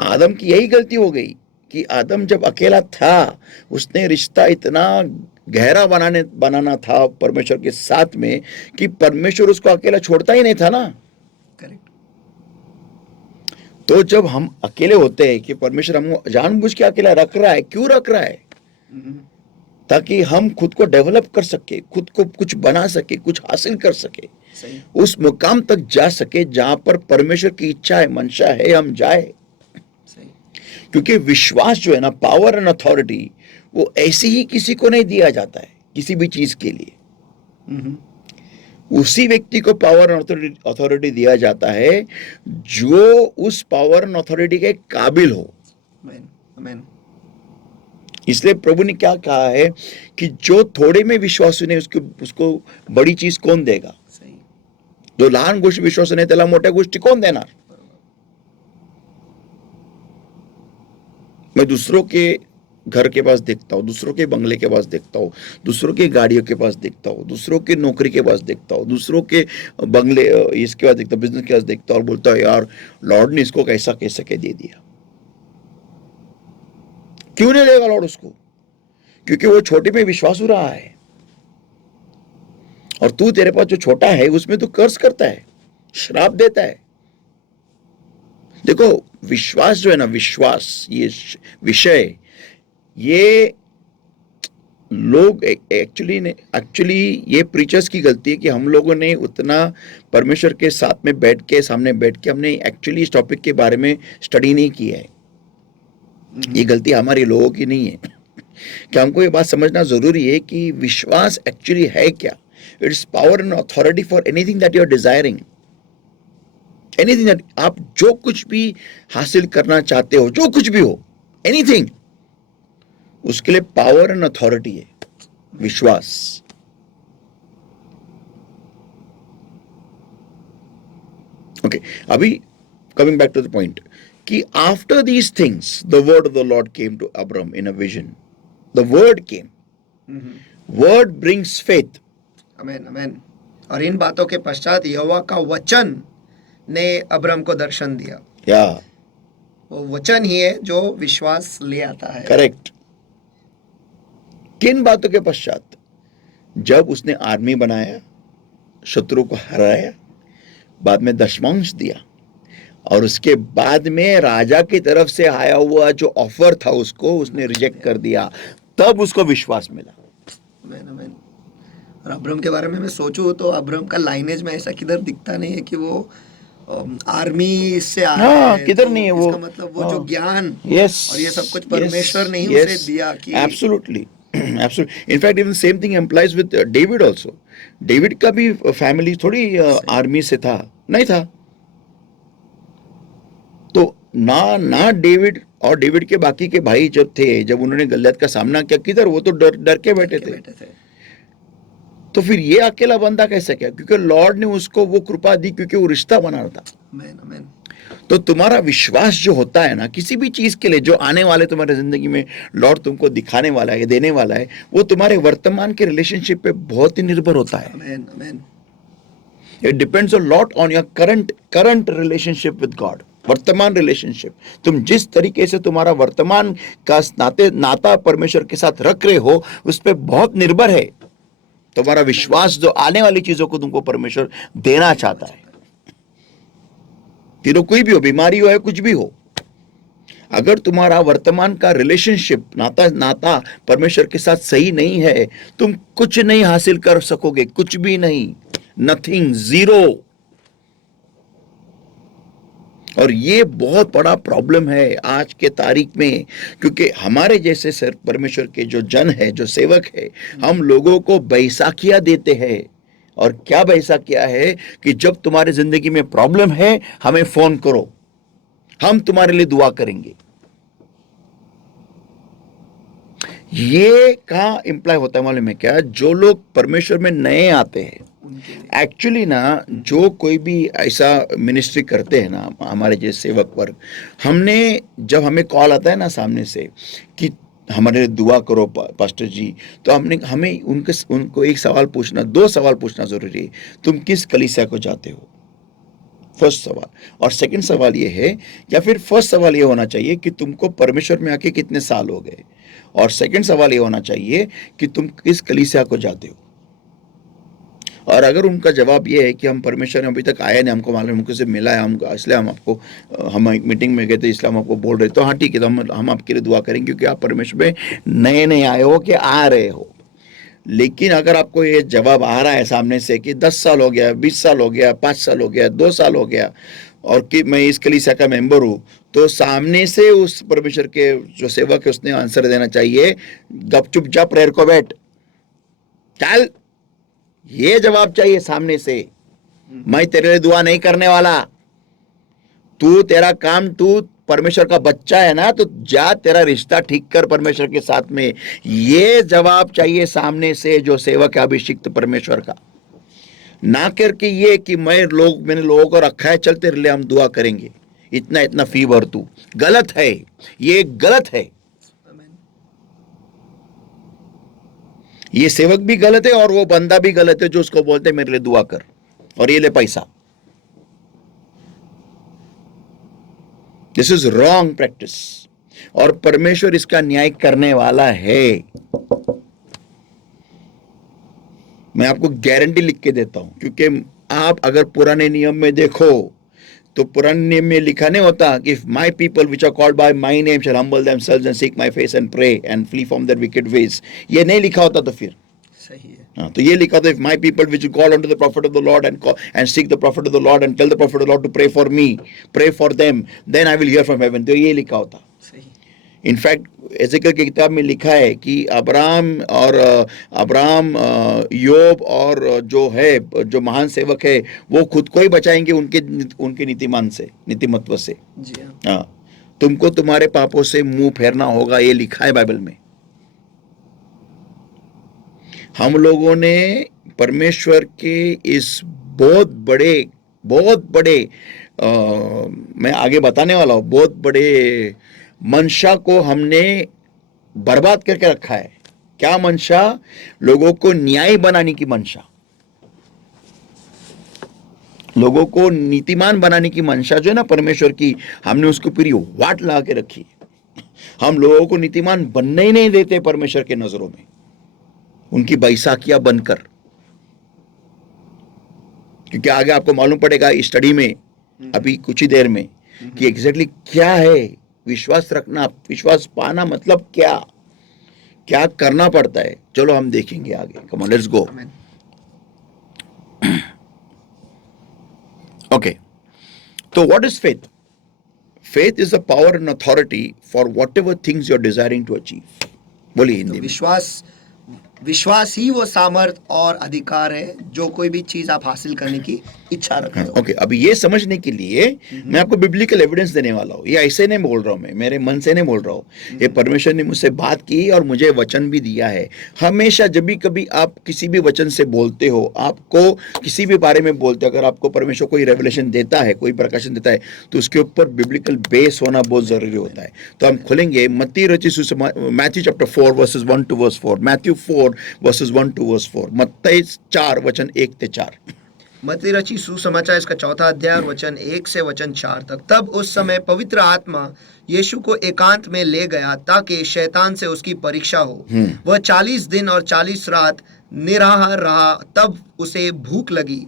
आदम की यही गलती हो गई कि आदम जब अकेला था उसने रिश्ता इतना गहरा बनाना था परमेश्वर के साथ में कि परमेश्वर उसको अकेला छोड़ता ही नहीं था ना। करेक्ट। तो जब हम अकेले होते हैं कि परमेश्वर हमको जानबूझ के अकेला रख रहा है, क्यों रख रहा है? ताकि हम खुद को डेवलप कर सके, खुद को कुछ बना सके, कुछ हासिल कर सके, सही। उस मुकाम तक जा सके जहां पर परमेश्वर की इच्छा है, मंशा है, हम जाए। सही। क्योंकि विश्वास जो है ना, पावर एंड अथॉरिटी, वो ऐसे ही किसी को नहीं दिया जाता है किसी भी चीज के लिए। उसी व्यक्ति को पावर एंड अथॉरिटी दिया जाता है जो उस पावर एंड अथॉरिटी के काबिल हो। आमीन, आमीन। इसलिए प्रभु ने क्या कहा है कि जो थोड़े में विश्वासू नहीं उसको बड़ी चीज कौन देगा? सही। जो लहान गोष्टी विश्वास नाही त्याला मोठ्या गोष्टी कोण देणार? मैं दूसरों के घर के पास देखता हूँ, दूसरों के बंगले के पास देखता हूँ, दूसरों की गाड़ियों के पास देखता हूँ, दूसरों की नौकरी के पास देखता हूँ, दूसरों के बंगले इसके पास देखता हूँ, बिजनेस के पास देखता हूँ और बोलता है यार लॉर्ड ने इसको कैसा कैसा के दे दिया। क्यों नहीं देगा लॉर्ड उसको? क्योंकि वो छोटे में विश्वास हो रहा है और तू, तेरे पास जो छोटा है उसमें तू कर्ज करता है, श्राप देता है। देखो विश्वास जो है ना, विश्वास ये विषय, ये लोग एक्चुअली ये प्रीचर्स की गलती है कि हम लोगों ने उतना परमेश्वर के साथ में बैठ के, सामने बैठ के हमने एक्चुअली इस टॉपिक के बारे में स्टडी नहीं की है। ये गलती हमारे लोगों की नहीं है कि हमको ये बात समझना जरूरी है कि विश्वास एक्चुअली है क्या। It's power and authority for anything that you are desiring, anything that, आप जो कुछ भी हासिल करना चाहते हो, जो कुछ भी हो, एनीथिंग, उसके लिए पावर एंड अथॉरिटी है विश्वास। ओके, अभी coming back to the point कि after these things the word of the Lord came to Abram in a vision. The word came, word brings faith. Amen, amen. और इन बातों के पश्चात यहोवा का वचन ने अब्राम को दर्शन दिया। या वो वचन ही है जो विश्वास ले आता है। करेक्ट। किन बातों के पश्चात? जब उसने आर्मी बनाया, शत्रु को हराया, बाद में दशमांश दिया और उसके बाद में राजा की तरफ से आया हुआ जो ऑफर था उसको उसने रिजेक्ट कर दिया, तब उसको विश्वास मिला। आमीन, आमीन। और अब्राम के बारे में मैं सोचूं तो अब्राम का लाइनेज में ऐसा किधर दिखता नहीं है कि वो आर्मी से आया हाँ, है। किधर तो नहीं है वो। इसका मतलब वो जो ज्ञान यस, और ये सब कुछ परमेश्वर ने ही yes, उसे दिया कि absolutely absolutely. In fact even same thing employs with David also. David का भी फैमिली थोड़ी आर्मी से था, नहीं था। तो ना डेविड और डेविड के बाकी के भाई जब थे, जब उन्होंने गलियत का सामना किया, किधर वो तो डर के बैठे थे। तो फिर ये अकेला बंदा कैसे किया? क्योंकि लॉर्ड ने उसको वो कृपा दी, क्योंकि वो रिश्ता बना रहा था। आमीन, आमीन। तो तुम्हारा विश्वास जो होता है ना, किसी भी चीज के लिए जो आने वाले तुम्हारे जिंदगी में लॉर्ड तुमको दिखाने वाला है, देने वाला है, वो तुम्हारे वर्तमान के रिलेशनशिप पे बहुत ही निर्भर होता है। आमीन, आमीन। It depends a lot on your current relationship with God. वर्तमान रिलेशनशिप, तुम जिस तरीके से तुम्हारा वर्तमान का नाता परमेश्वर के साथ रख रहे हो, उस पर बहुत निर्भर है तुम्हारा विश्वास जो आने वाली चीजों को तुमको परमेश्वर देना चाहता है। फिर वो कोई भी हो, बीमारी हो या कुछ भी हो, अगर तुम्हारा वर्तमान का रिलेशनशिप नाता परमेश्वर के साथ सही नहीं है, तुम कुछ नहीं हासिल कर सकोगे, कुछ भी नहीं, नथिंग, जीरो। और ये बहुत बड़ा प्रॉब्लम है आज के तारीख में, क्योंकि हमारे जैसे सर परमेश्वर के जो जन है, जो सेवक है, हम लोगों को बैसाखियां देते हैं। और क्या बैसाखियां है कि जब तुम्हारी जिंदगी में प्रॉब्लम है, हमें फोन करो, हम तुम्हारे लिए दुआ करेंगे। ये कहाँ इंप्लाई होता है मालूम है क्या? जो लोग परमेश्वर में नए आते हैं, एक्चुअली ना, जो कोई भी ऐसा मिनिस्ट्री करते हैं ना, हमारे जैसे सेवक वर्ग, हमने जब हमें कॉल आता है ना सामने से कि हमारे लिए दुआ करो पास्टर जी, तो हमें उनको एक सवाल पूछना, 2 सवाल पूछना जरूरी है। तुम किस कलीसिया को जाते हो? फर्स्ट सवाल। और सेकंड सवाल ये है, या फिर फर्स्ट सवाल ये होना चाहिए कि तुमको परमेश्वर में आके कितने साल हो गए, और सेकंड सवाल ये होना चाहिए कि तुम किस कलीसिया को जाते हो। और अगर उनका जवाब ये है कि हम परमेश्वर में अभी तक आए नहीं, हमको मालूम, हमको से मिला है, हम इसलिए हम आपको, हम एक मीटिंग में गए थे इसलिए हम आपको बोल रहे, तो हाँ ठीक है, तो हम आपके लिए दुआ करेंगे क्योंकि आप परमेश्वर में नए नए आए हो कि आ रहे हो। लेकिन अगर आपको ये जवाब आ रहा है सामने से कि 10 साल हो गया, 20 साल हो गया, 5 साल हो गया, 2 साल हो गया, और कि मैं इस कलीसिया का मेंबर हूँ, तो सामने से उस परमेश्वर के जो सेवक है उसने आंसर देना चाहिए, गप चुप जा, प्रेयर को बैठ, चल। ये जवाब चाहिए सामने से, मैं तेरे लिए दुआ नहीं करने वाला, तू तेरा काम, तू परमेश्वर का बच्चा है ना, तो जा तेरा रिश्ता ठीक कर परमेश्वर के साथ में। ये जवाब चाहिए सामने से जो सेवक है अभिषिक्त परमेश्वर का, ना करके ये कि मैंने लोगों को रखा है, चल तेरे लिए हम दुआ करेंगे, इतना इतना फी भर तू। गलत है, ये गलत है, ये सेवक भी गलत है और वो बंदा भी गलत है जो उसको बोलते मेरे लिए दुआ कर और ये ले पैसा। दिस इज रॉन्ग प्रैक्टिस, और परमेश्वर इसका न्याय करने वाला है। मैं आपको गारंटी लिख के देता हूं, क्योंकि आप अगर पुराने नियम में देखो तो पुराने नियम में लिखा नहीं होता कि my people which are called by my name shall humble themselves and seek my face and pray and flee from their wicked ways. ये नहीं लिखा होता, तो फिर सही है। हाँ, तो ये लिखा था, if my people which call on to the prophet of the Lord and seek the prophet of the Lord and tell the prophet of the Lord to pray for me, pray for them, then I will hear from heaven. तो ये लिखा होता। सही। In fact Ezekiel की किताब में लिखा है कि अब्राहम, योब और जो है, जो महान सेवक है, वो खुद को ही बचाएंगे उनके नीतिमान से, नीतिमत्व से। जी हाँ। हाँ, तुमको तुम्हारे पापों से मुंह फेरना होगा, ये लिखा है बाइबल में। हम लोगों ने परमेश्वर के इस बहुत बड़े मैं आगे बताने वाला हूं, बहुत बड़े मंशा को हमने बर्बाद करके रखा है। क्या मंशा? लोगों को न्याय बनाने की मंशा, लोगों को नीतिमान बनाने की मंशा जो है ना परमेश्वर की, हमने उसको पूरी वाट लगा के रखी। हम लोगों को नीतिमान बनने ही नहीं देते परमेश्वर के नजरों में, उनकी बैसाखियां बनकर। क्योंकि आगे आपको मालूम पड़ेगा इस स्टडी में अभी कुछ ही देर में कि एग्जैक्टली क्या है विश्वास रखना, विश्वास पाना मतलब क्या करना पड़ता है। चलो हम देखेंगे आगे। Come on, let's go. Okay, तो what is faith? Faith is the power and authority for whatever things you are desiring to achieve. बोलिए हिंदी में। विश्वास ही वो सामर्थ और अधिकार है जो कोई भी चीज आप हासिल करने की इच्छा रखते हो। ओके, अभी ये समझने के लिए मैं आपको बिब्लिकल एविडेंस देने वाला हूँ। ये ऐसे नहीं बोल रहा हूँ, मैं मेरे मन से नहीं बोल रहा हूँ। ये परमेश्वर ने मुझसे बात की और मुझे वचन भी दिया है। हमेशा जब भी कभी आप किसी भी वचन से बोलते हो, आपको किसी भी बारे में बोलते हो, अगर आपको परमेश्वर कोई रेवलेशन देता है, कोई प्रकाशन देता है, तो उसके ऊपर बिब्लिकल बेस होना बहुत जरूरी होता है। तो हम खोलेंगे मत्ती रचित Matthew chapter 4 versus 1 to verse 4। Matthew 4 versus 1 to verse 4। मत्ती 4 वचन 1 से 4। मत्ती रची सुसमाचार इसका 4 अध्याय और वचन 1 से वचन 4 तक। तब उस समय पवित्र आत्मा यीशु को एकांत में ले गया ताकि शैतान से उसकी परीक्षा हो। वह 40 दिन और 40 रात निराहार रहा। तब उसे भूख लगी।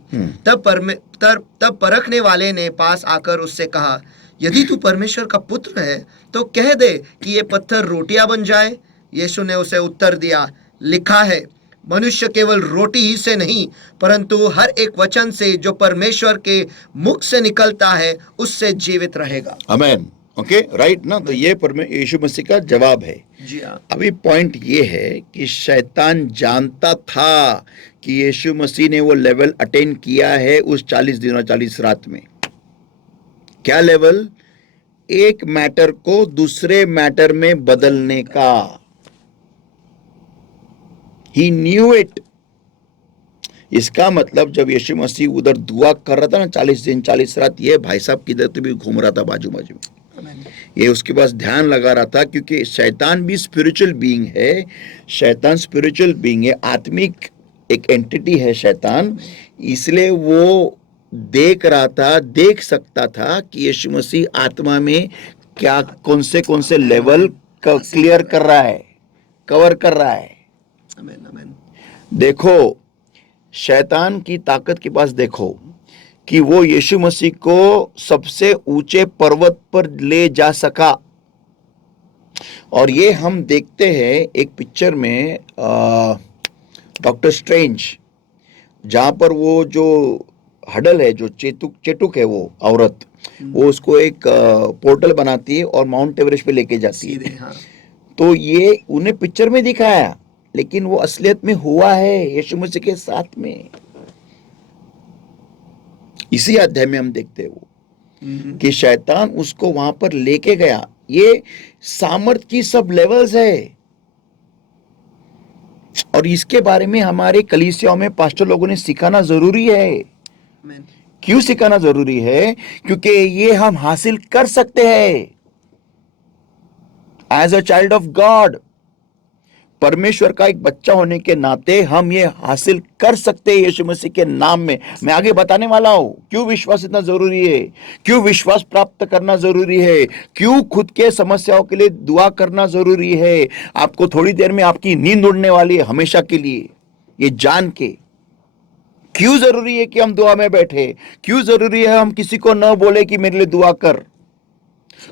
तब परखने वाले ने पास आकर उससे कहा, यदि तू परमेश्वर का पुत्र है तो कह दे कि ये पत्थर रोटियां बन जाए। यीशु ने उसे उत्तर दिया, लिखा है, मनुष्य केवल रोटी ही से नहीं परंतु हर एक वचन से जो परमेश्वर के मुख से निकलता है उससे जीवित रहेगा। आमेन। ओके, राइट ना। तो ये यीशु मसीह का जवाब है। जी हाँ। अभी पॉइंट ये है कि शैतान जानता था कि यीशु मसीह ने वो लेवल अटेन किया है उस 40 दिन और 40 रात में। क्या लेवल? एक मैटर को दूसरे मैटर में बदलने का। He knew it। इसका मतलब जब यीशु मसीह उधर दुआ कर रहा था ना 40 दिन 40 रात, ये भाई साहब किधर तो भी घूम रहा था बाजू बाजू में। ये उसके पास ध्यान लगा रहा था, क्योंकि शैतान भी स्पिरिचुअल बीइंग है। शैतान स्पिरिचुअल बीइंग है, आत्मिक एक एंटिटी है शैतान। इसलिए वो देख रहा था, देख सकता था कि यीशु मसीह आत्मा में क्या कौन से लेवल क्लियर कर रहा है, कवर कर रहा है। आमीन, आमीन। देखो शैतान की ताकत के पास देखो कि वो यीशु मसीह को सबसे ऊंचे पर्वत पर ले जा सका। और ये हम देखते हैं एक पिक्चर में डॉक्टर स्ट्रेंज, जहां पर वो जो हडल है, जो चेटुक है, वो औरत, वो उसको एक पोर्टल बनाती है और माउंट एवरेस्ट पे लेके जाती है। हाँ। तो ये उन्हें पिक्चर में दिखाया, लेकिन वो असलियत में हुआ है यीशु मसीह के साथ में। इसी अध्याय में हम देखते हैं वो कि शैतान उसको वहां पर लेके गया। ये सामर्थ की सब लेवल्स है, और इसके बारे में हमारे कलीसियाओं में पास्टर लोगों ने सिखाना जरूरी है। क्यों सिखाना जरूरी है? क्योंकि ये हम हासिल कर सकते हैं as a child of God. परमेश्वर का एक बच्चा होने के नाते हम ये हासिल कर सकते हैं यीशु मसीह के नाम में। मैं आगे बताने वाला हूं क्यों विश्वास इतना जरूरी है, क्यों विश्वास प्राप्त करना जरूरी है, क्यों खुद के समस्याओं के लिए दुआ करना जरूरी है। आपको थोड़ी देर में आपकी नींद उड़ने वाली है हमेशा के लिए, ये जान के। क्यों जरूरी है कि हम दुआ में बैठे, क्यों जरूरी है हम किसी को न बोले की मेरे लिए दुआ कर,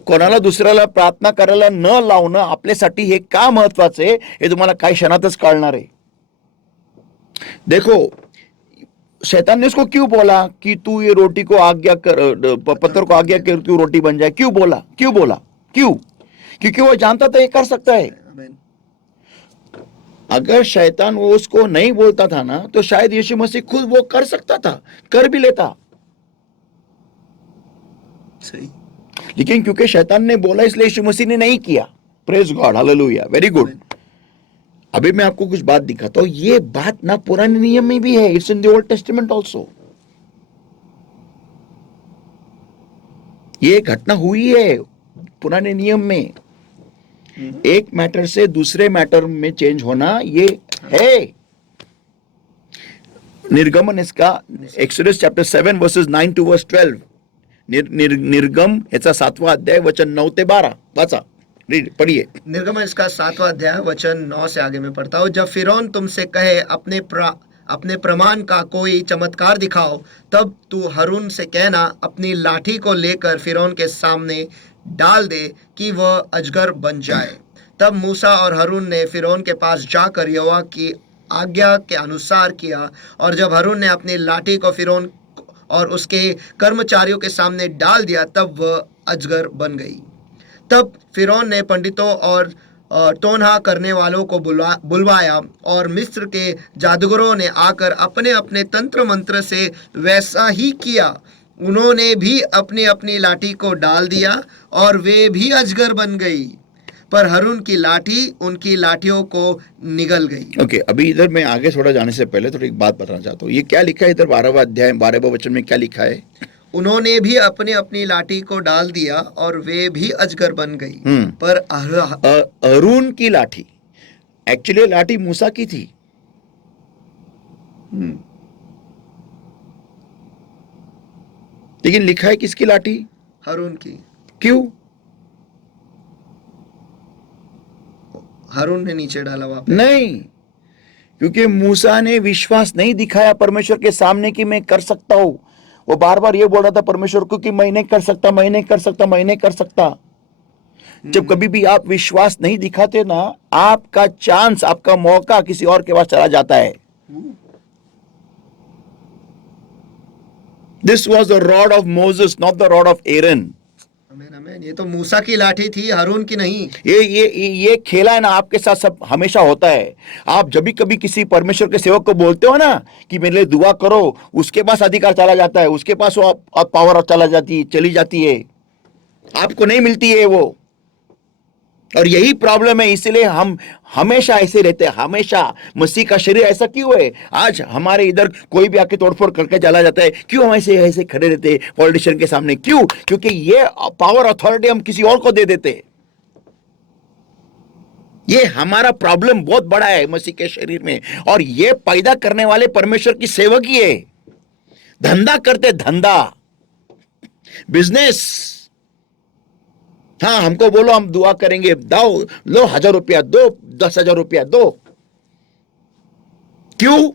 कोणाला दुसऱ्याला प्रार्थना करायला न लावणं आपल्यासाठी हे का महत्वाचं आहे हे तुम्हाला काही क्षणातच कळणार आहे। देखो शैतान ने उसको क्यों बोला कि तू ये रोटी को आज्ञा कर, पत्थर को आज्ञा कर तू रोटी बन जाए, क्यों बोला? क्यों? क्योंकि वो जानता था ये कर सकता है। अगर शैतान वो उसको नहीं बोलता था ना, तो शायद यीशु मसीह खुद वो कर सकता था, कर भी लेता। सही। लेकिन क्योंकि शैतान ने बोला इसलिए यीशु मसीह ने नहीं किया। Praise God, hallelujah, very good. अभी मैं आपको कुछ बात दिखाता हूं। ये बात ना पुराने नियम में भी है, it's in the old testament also. ये घटना हुई है पुराने नियम में। एक मैटर से दूसरे मैटर में चेंज होना ये है। निर्गमन इसका Exodus chapter 7 verses 9 to verse 12। निर्गम याचा 7वां अध्याय वचन 9 ते 12 वाचा, पढ़िए। निर्गमन इसका 7वां अध्याय वचन 9 से आगे मैं पढ़ता हूँ। जब फिरौन तुमसे कहे अपने प्रमाण का कोई चमत्कार दिखाओ, तब तू हारून से कहना अपनी लाठी को लेकर फिरौन के सामने डाल दे कि वह अजगर बन जाए। तब मूसा और हारून ने फिरौन के पास जाकर यहोवा की आज्ञा के अनुसार किया, और जब हारून ने अपनी लाठी को फिरौन और उसके कर्मचारियों के सामने डाल दिया, तब वह अजगर बन गई। तब फिरौन ने पंडितों और टोनहा करने वालों को बुलवाया, और मिस्र के जादूगरों ने आकर अपने अपने तंत्र मंत्र से वैसा ही किया। उन्होंने भी अपनी अपनी लाठी को डाल दिया और वे भी अजगर बन गई, पर हारून की लाठी उनकी लाठियों को निगल गई। ओके, अभी इधर मैं आगे थोड़ा जाने से पहले थोड़ी एक बात बताना चाहता हूँ। ये क्या लिखा है इधर 12वां अध्याय 12वें वचन में क्या लिखा है? उन्होंने भी अपनी अपनी लाठी को डाल दिया और वे भी अजगर बन गई। पर हारून की लाठी, एक्चुअली लाठी मूसा की थी। लेकिन लिखा है किसकी लाठी? हारून की। क्यों? हारून ने नीचे डाला वापस। नहीं, क्योंकि मूसा ने विश्वास नहीं दिखाया परमेश्वर के सामने कि मैं कर सकता हूं। वो बार बार ये बोल रहा था परमेश्वर को कि मैं नहीं कर सकता, मैं नहीं कर सकता, मैं नहीं कर सकता। जब कभी भी आप विश्वास नहीं दिखाते ना, आपका चांस, आपका मौका किसी और के पास चला जाता है। This was the rod of Moses, not the rod of Aaron. Amen amen. ये तो मूसा की लाठी थी, हारून की नहीं। ये खेला है ना आपके साथ, सब हमेशा होता है। आप जब भी कभी किसी परमेश्वर के सेवक को बोलते हो ना कि मेरे लिए दुआ करो, उसके पास अधिकार चला जाता है, उसके पास वो पावर चली जाती है, आपको नहीं मिलती है वो। और यही प्रॉब्लम है, इसलिए हम हमेशा ऐसे रहते हैं, हमेशा। मसीह का शरीर ऐसा क्यों है? आज हमारे इधर कोई भी आके तोड़फोड़ करके चला जाता है, क्यों हम ऐसे ऐसे खड़े रहते हैं पॉलिटिशियन के सामने? क्यों? क्योंकि ये पावर अथॉरिटी हम किसी और को दे देते हैं। ये हमारा प्रॉब्लम बहुत बड़ा है मसीह के शरीर में, और ये पैदा करने वाले परमेश्वर की सेवक ही है। धंधा करते, धंधा, बिजनेस। हाँ, हमको बोलो हम दुआ करेंगे, दो, लो 1000 रुपया दो, 10,000 रुपया दो। क्यों?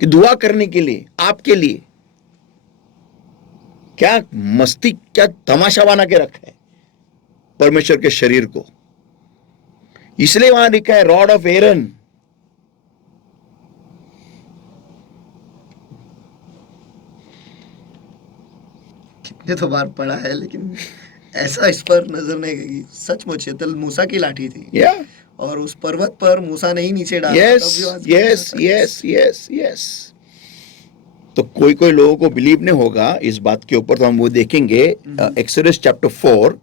कि दुआ करने के लिए, आपके लिए। क्या मस्ती, क्या तमाशा बना के रखा है परमेश्वर के शरीर को। इसलिए वहां लिखा है रॉड ऑफ एरन। कितने तो बार पढ़ा है, लेकिन ऐसा इस पर नजर नहीं गई। सचमुच ये तो मूसा की लाठी थी। या और उस पर्वत पर मूसा ने ही नीचे डाला। Yes yes yes yes yes. तो कोई कोई लोगों को बिलीव नहीं होगा इस बात के ऊपर, तो हम वो देखेंगे एक्सोडस चैप्टर 4,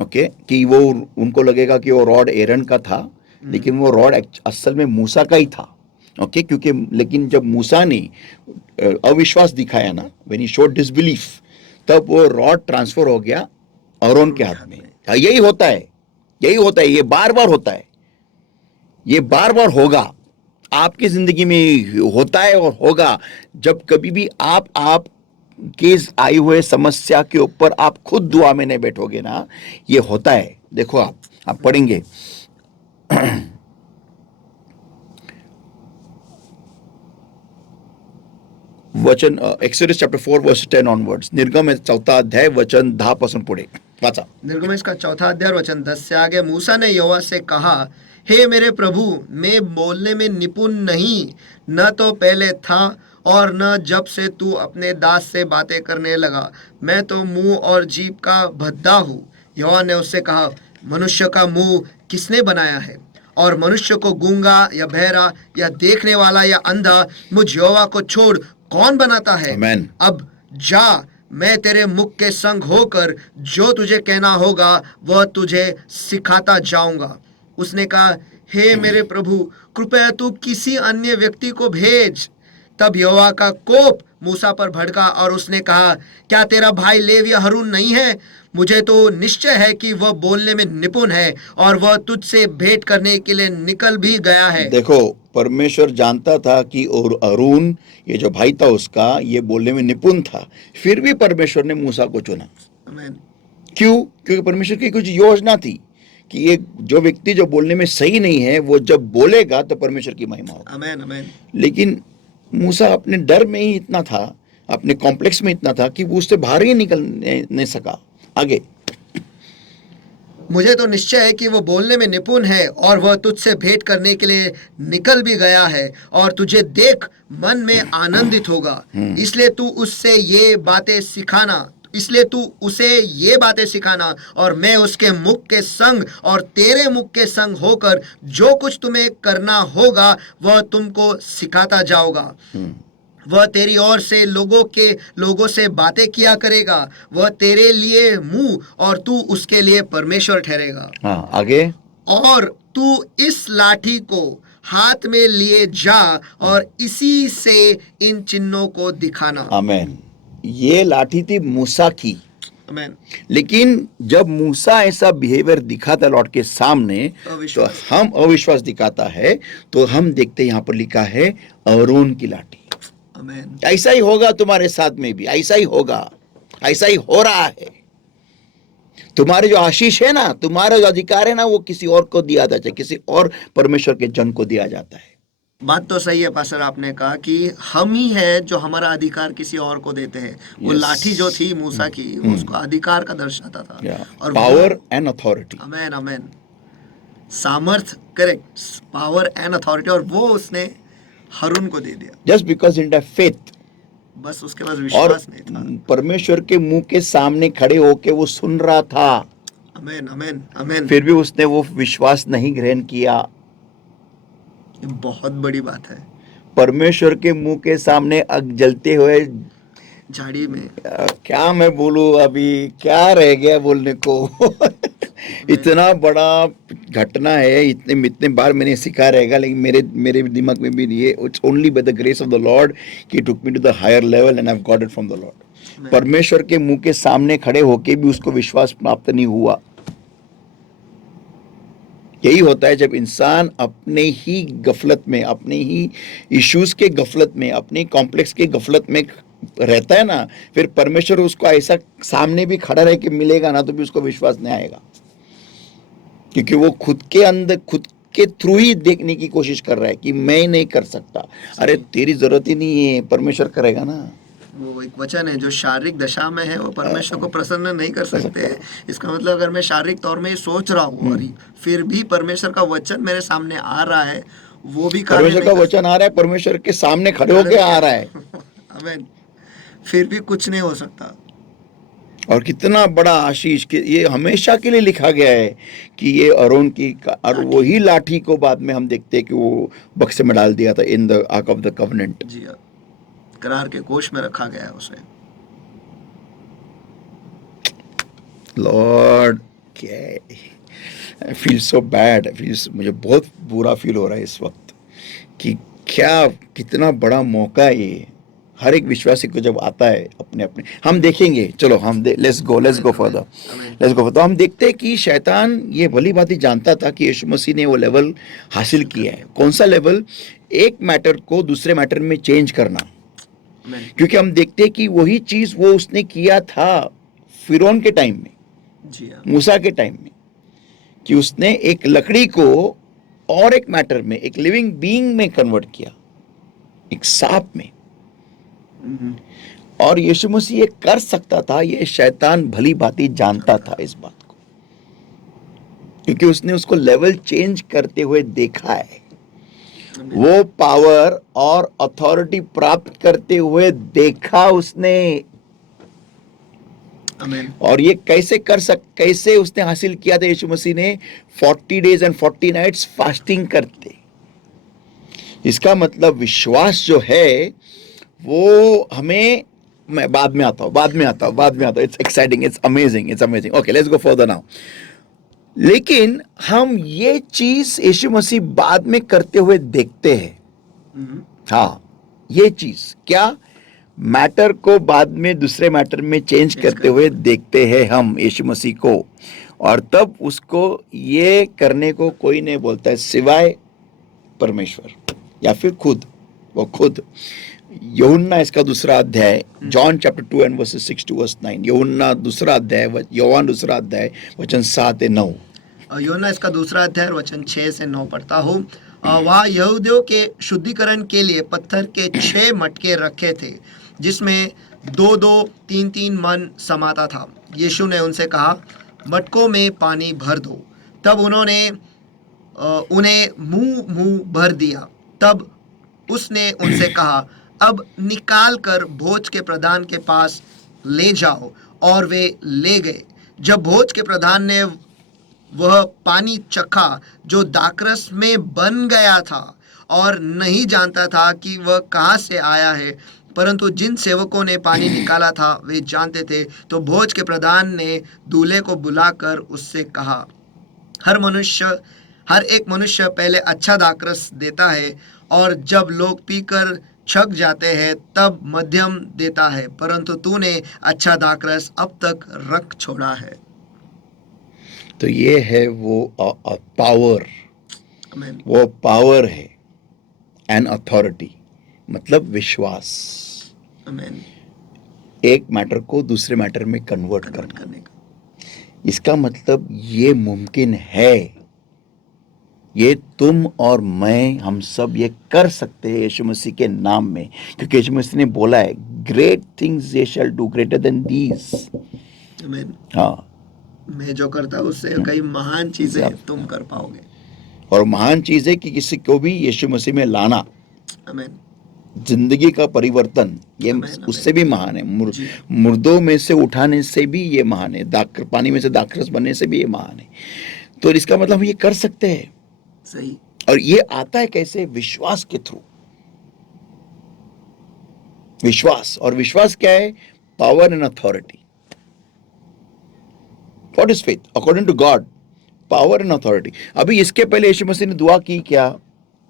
ओके, कि वो उनको लगेगा कि वो रॉड एरन का था, लेकिन वो रॉड असल में मूसा का ही था। ओके, क्योंकि लेकिन जब मूसा ने अविश्वास दिखाया ना, व्हेन ही शोड डिसबिलीफ, तब वो रॉड ट्रांसफर हो गया आरोन के हाथ में। यही होता है, यही होता है, ये बार बार होता है, ये बार बार होगा आपकी जिंदगी में, होता है और होगा। जब कभी भी आप के आई हुए समस्या के ऊपर आप खुद दुआ में नहीं बैठोगे ना, ये होता है। देखो आप पढ़ेंगे वचन एक्सोडस चॅप्टर 4 वर्स 10 ऑनवर्ड्स, निर्गम 4 अध्याय वचन 10 पासून पुढे वाचा। निर्गमश का 4 अध्याय वचन 10 से आगे। मूसा ने यहोवा से कहा, हे मेरे प्रभु, मैं बोलने में निपुण नहीं, न तो पहले था और न जब से तू अपने दास से बातें करने लगा। मैं तो मुंह और जीभ का भद्दा हूँ। यहोवा ने उससे कहा, मनुष्य का मुंह किसने बनाया है? और मनुष्य को गूंगा या बहरा या देखने वाला या अंधा मुझ यहोवा को छोड़ कौन बनाता है? आमीन। अब जा, मैं तेरे मुख के संग होकर जो तुझे कहना होगा वह तुझे सिखाता जाऊंगा। उसने कहा, हे मेरे प्रभु, कृपया तू किसी अन्य व्यक्ति को भेज। तब यहोवा का कोप मूसा पर भड़का और उसने कहा, क्या तेरा भाई लेवी हारून नहीं है? मुझे तो निश्चय है कि वह बोलने में निपुण है और वह तुझसे भेंट करने के लिए निकल भी गया है। देखो, परमेश्वर जानता था कि और अरुण, ये जो भाई था उसका, ये बोलने में निपुण था, फिर भी परमेश्वर ने मूसा को चुना। आमीन। क्यों? क्योंकि परमेश्वर की कुछ योजना थी कि ये जो व्यक्ति जो बोलने में सही नहीं है, वो जब बोलेगा तो परमेश्वर की महिमा होगी। आमीन आमीन। लेकिन मूसा अपने डर में ही इतना था, अपने कॉम्प्लेक्स में इतना था कि वो उससे बाहर ही निकल नहीं सका। आगे, मुझे तो निश्चय है कि वह बोलने में निपुण है और वह तुझसे भेंट करने के लिए निकल भी गया है और तुझे देख मन में आनंदित होगा। इसलिए तू उसे ये बातें सिखाना और मैं उसके मुख के संग और तेरे मुख के संग होकर जो कुछ तुम्हें करना होगा वह तुमको सिखाता जाऊंगा। वह तेरी ओर से लोगों से बातें किया करेगा। वह तेरे लिए मुंह और तू उसके लिए परमेश्वर ठहरेगा। हाँ, आगे, और तू इस लाठी को हाथ में लिए जा और इसी से इन चिन्हों को दिखाना। आमीन। ये लाठी थी मूसा की, आमीन। लेकिन जब मूसा ऐसा बिहेवियर दिखाता लॉर्ड के सामने, तो हम अविश्वास दिखाता है, तो हम देखते यहाँ पर लिखा है अरून की लाठी। आमेन। ऐसा ही होगा तुम्हारे साथ में भी, ऐसा ही होगा, ऐसा ही हो रहा है। तुम्हारे जो आशीष है ना, तुम्हारा जो अधिकार है ना, वो किसी और को दिया जाता है, किसी और परमेश्वर के जन को दिया जाता है। बात तो सही है पास्टर, आपने कहा कि हम ही है जो हमारा अधिकार किसी और को देते हैं। वो Yes. लाठी जो थी मूसा की, वो उसको अधिकार का दर्शाता था। और power and authority. Amen amen, सामर्थ, करेक्ट, पावर एंड अथॉरिटी, और वो उसने हारून को दे दिया। Just because in the faith, बस उसके पास और विश्वास नहीं था। परमेश्वर के मुंह के सामने खड़े होके वो सुन रहा था, अमेन अमेन अमेन। फिर भी उसने वो विश्वास नहीं ग्रहण किया। ये बहुत बड़ी बात है। परमेश्वर के मुंह के सामने अग जलते हुए, झाड़ी में क्या मैं बोलूं, अभी क्या रह गया बोलने को। इतना बड़ा घटना है, इतने इतने बार मैंने सीखा रहेगा, लेकिन मेरे मेरे दिमाग में भी नहीं है। It's only by the grace of the Lord कि took me to the higher level and I have got it from the Lord. परमेश्वर के मुंह के सामने खड़े होके भी उसको विश्वास प्राप्त नहीं हुआ। यही होता है जब इंसान अपने ही गफलत में, अपने ही इश्यूज के गफलत में, अपने कॉम्प्लेक्स के गफलत में रहता है ना, फिर परमेश्वर उसको ऐसा सामने भी खड़ा रह के मिलेगा ना, तो भी उसको विश्वास नहीं आएगा, क्योंकि वो खुद के अंदर, खुद के थ्रू ही देखने की कोशिश कर रहा है कि मैं नहीं कर सकता। अरे तेरी जरूरत ही नहीं है, परमेश्वर करेगा ना। वो एक वचन है, जो शारीरिक दशा में है वो परमेश्वर को प्रसन्न नहीं कर सकते। इसका मतलब अगर मैं शारीरिक तौर में ही सोच रहा हूँ और फिर भी परमेश्वर का वचन मेरे सामने आ रहा है, वो भी कार्य परमेश्वर नहीं का वचन आ रहा है, परमेश्वर के सामने खड़े होके आ रहा है, आमीन, फिर भी कुछ नहीं हो सकता। और कितना बड़ा आशीष कि ये हमेशा के लिए लिखा गया है कि ये अरोन की, और वही लाठी को बाद में हम देखते हैं कि वो बक्से में डाल दिया था, in the ark of the covenant. जी हाँ, करार के कोष में रखा गया है उसे। Lord, I feel so bad, मुझे बहुत बुरा फील हो रहा है इस वक्त कि क्या, कितना बड़ा मौका है ये हर एक विश्वासी को जब आता है। अपने अपने हम देखेंगे, चलो हम let's go further, let's go. तो हम देखते हैं कि शैतान ये भली बात ही जानता था कि यीशु मसीह ने वो लेवल हासिल किया है। कौन सा लेवल? एक मैटर को दूसरे मैटर में चेंज करना। क्योंकि हम देखते हैं कि वही चीज वो उसने किया था फिरौन के टाइम में, जी हाँ, मूसा के टाइम में, कि उसने एक लकड़ी को और एक मैटर में, एक लिविंग बीइंग में कन्वर्ट किया, एक सांप में। और यीशु मसीह ये कर सकता था, ये शैतान भली भांति जानता था इस बात को, क्योंकि उसने उसको लेवल चेंज करते हुए देखा है, वो पावर और अथॉरिटी प्राप्त करते हुए देखा उसने। आमीन। और ये कैसे उसने हासिल किया था यीशु मसीह ने? 40 डेज एंड 40 नाइट्स फास्टिंग करते। इसका मतलब विश्वास जो है वो हमें, मैं बाद में आता हूँ। It's exciting, it's amazing. Okay, let's go further now. लेकिन हम ये चीज यीशु मसीह बाद में करते हुए देखते हैं। हाँ, ये चीज क्या, मैटर को बाद में दूसरे मैटर में चेंज करते हुए देखते हैं हम यीशु मसीह को। और तब उसको ये करने को कोई नहीं बोलता है सिवाय परमेश्वर, या फिर वो खुद। यूहन्ना इसका दूसरा अध्याय, John chapter 2 and versus 6 to verse 9। यूहन्ना दूसरा अध्याय, योहान दूसरा अध्याय, वचन 7 से 9। यूहन्ना इसका दूसरा अध्याय वचन 6 से 9 पढ़ता हूँ। वहाँ यहूदियों के शुद्धिकरण के लिए पत्थर के 6 मटके रखे थे, जिसमें 2-2, 3-3 मन समाता था। यीशु ने उनसे कहा, मटकों में पानी भर दो। तब उन्होंने उन्हें मुंह भर दिया। तब उसने उनसे कहा, अब निकाल कर भोज के प्रधान के पास ले जाओ। और वे ले गए। जब भोज के प्रधान ने वह पानी चखा जो दाखरस में बन गया था, और नहीं जानता था कि वह कहाँ से आया है, परंतु जिन सेवकों ने पानी निकाला था वे जानते थे, तो भोज के प्रधान ने दूल्हे को बुलाकर उससे कहा, हर एक मनुष्य पहले अच्छा दाखरस देता है, और जब लोग पीकर छक जाते हैं तब मध्यम देता है, परंतु तूने अच्छा दाखरस अब तक रख छोड़ा है। तो ये है वो पावर, आमीन। वो पावर है एंड अथॉरिटी। मतलब विश्वास, आमेन। एक मैटर को दूसरे मैटर में कन्वर्ट कन्वर्ट करना। करने का। इसका मतलब ये मुमकिन है, ये तुम और मैं, हम सब ये कर सकते हैं यीशु मसीह के नाम में, क्योंकि यीशु मसीह ने बोला है, great things ye shall do greater than these. Amen. हाँ, मैं जो करता हूँ उससे कई महान चीजें तुम कर पाओगे। और महान चीज है कि किसी को भी यीशु मसीह में लाना, आमेन। जिंदगी का परिवर्तन, ये आमेन, उससे आमेन। भी महान है। जी। मुर्दों में से उठाने से भी ये महान है, पानी में से दाखरस बनने से भी ये महान है। तो इसका मतलब हम ये कर सकते हैं, सही। और ये आता है कैसे? विश्वास के थ्रू। विश्वास, और विश्वास क्या है? Power and authority. What is faith according to God? Power and authority. अभी इसके पहले यीशु मसीह ने दुआ की क्या?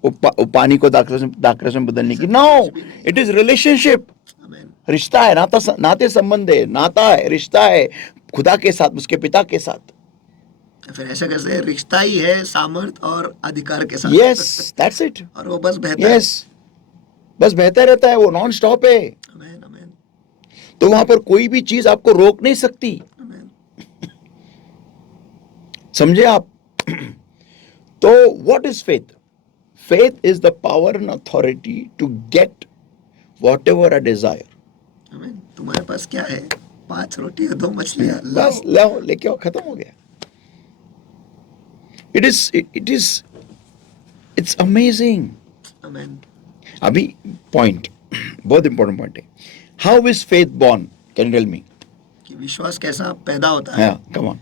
वो पानी को दाखरस में बदलने की? No, it is relationship. आमेन। रिश्ता है, नाते संबंध है, नाता है, रिश्ता है खुदा के साथ, उसके पिता के साथ। फिर ऐसे कैसे? रिश्ता ही है सामर्थ और अधिकार के साथ। Yes, that's it. और वो बस बेहतर। यस, बस बेहतर रहता है, वो नॉन स्टॉप है। आमेन, आमेन, तो वहां पर कोई भी चीज आपको रोक नहीं सकती। आमेन। समझे आप? तो what is faith? Faith is the power and authority to get whatever a desire. आमेन। तुम्हारे पास क्या है? 5 रोटी और 2 मछलियां, बस लाओ, लेके आओ, खत्म हो गया। It's amazing. आमेन। अभी पॉइंट, बहुत इंपॉर्टेंट पॉइंट है। How is faith born? Can you tell me? कि विश्वास कैसा पैदा होता है? हाँ, कम ऑन।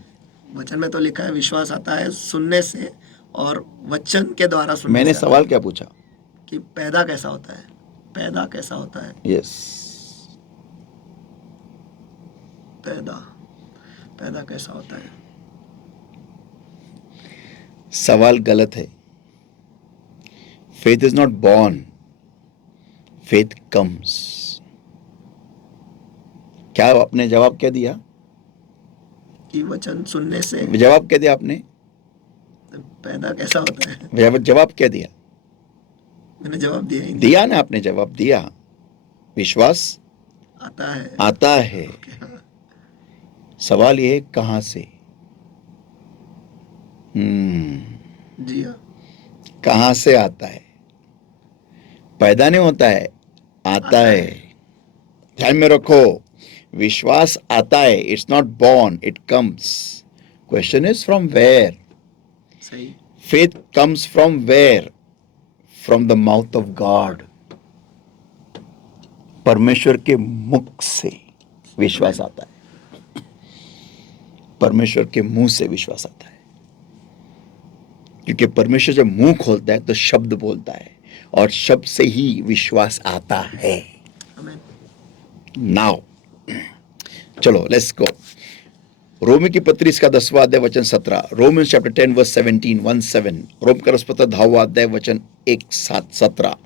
वचन में तो लिखा है विश्वास आता है सुनने से और वचन के द्वारा सुनने मैंने से। सवाल क्या पूछा? कि पैदा कैसा होता है? पैदा कैसा होता है? यस, पैदा कैसा होता है? सवाल गलत है। Faith is not born, faith comes. क्या आपने जवाब क्या दिया? कि वचन सुनने से जवाब क्या दिया आपने? पैदा कैसा होता है? जवाब क्या दिया? मैंने जवाब दिया ही नहीं। दिया ना, आपने जवाब दिया। विश्वास आता है। आता है। सवाल ये है कहां से? जी हाँ। कहां से आता है? पैदा नहीं होता है, आता है। ध्यान में रखो, विश्वास आता है, it's not born, it comes. Question is from where? सही। Faith comes from where? From the mouth of God. परमेश्वर के मुख से विश्वास आता है। परमेश्वर के मुंह से विश्वास आता है, क्योंकि परमेश्वर जब मुंह खोलता है तो शब्द बोलता है, और शब्द से ही विश्वास आता है। आमेन। नाउ चलो, लेट्स गो। रोमी की पत्री इसका 10वां अध्याय वचन 17। Romans chapter 10 verse 17, 1-7। रोम का पत्र 10वां अध्याय वचन 1-7-17।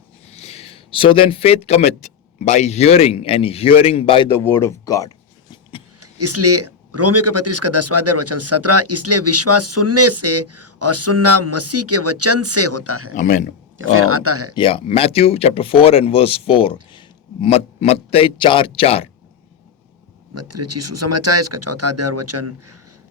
So then faith cometh by hearing, and hearing by the word of God. इसलिए रोमियो के पत्री इसका 10वां अध्याय वचन 17, इसलिए विश्वास सुनने से और सुनना मसीह के वचन से होता है। आमेन। या फिर आता है। या मैथ्यू चैप्टर 4 एंड वर्स 4। मत्ती 4:4। मत्ती सुसमाचार इसका 4वां अध्याय और वचन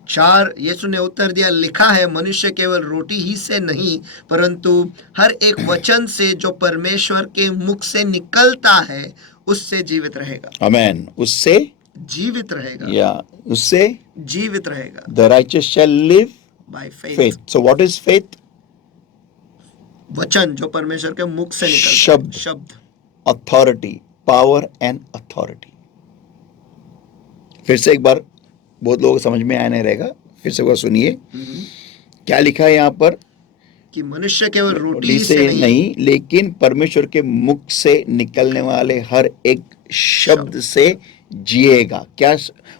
4। यीशु ने उत्तर दिया, लिखा है, मनुष्य केवल रोटी ही से नहीं परंतु हर एक वचन से जो परमेश्वर के मुख से निकलता है उससे जीवित रहेगा। आमेन। उससे जीवित रहेगा। या उससे जीवित रहेगा। The righteous shall live by faith. Faith. So what is faith? वचन जो परमेश्वर के मुख से निकलता है। शब्द। शब्द। Authority, power and authority. फिर से एक बार, बहुत लोगों को समझ में आने रहेगा, फिर से वो सुनिए। क्या लिखा है यहाँ पर? कि मनुष्य केवल रोटी रोटी ही से नहीं लेकिन परमेश्वर के मुख से निकलने वाले हर एक शब्द से जिएगा। क्या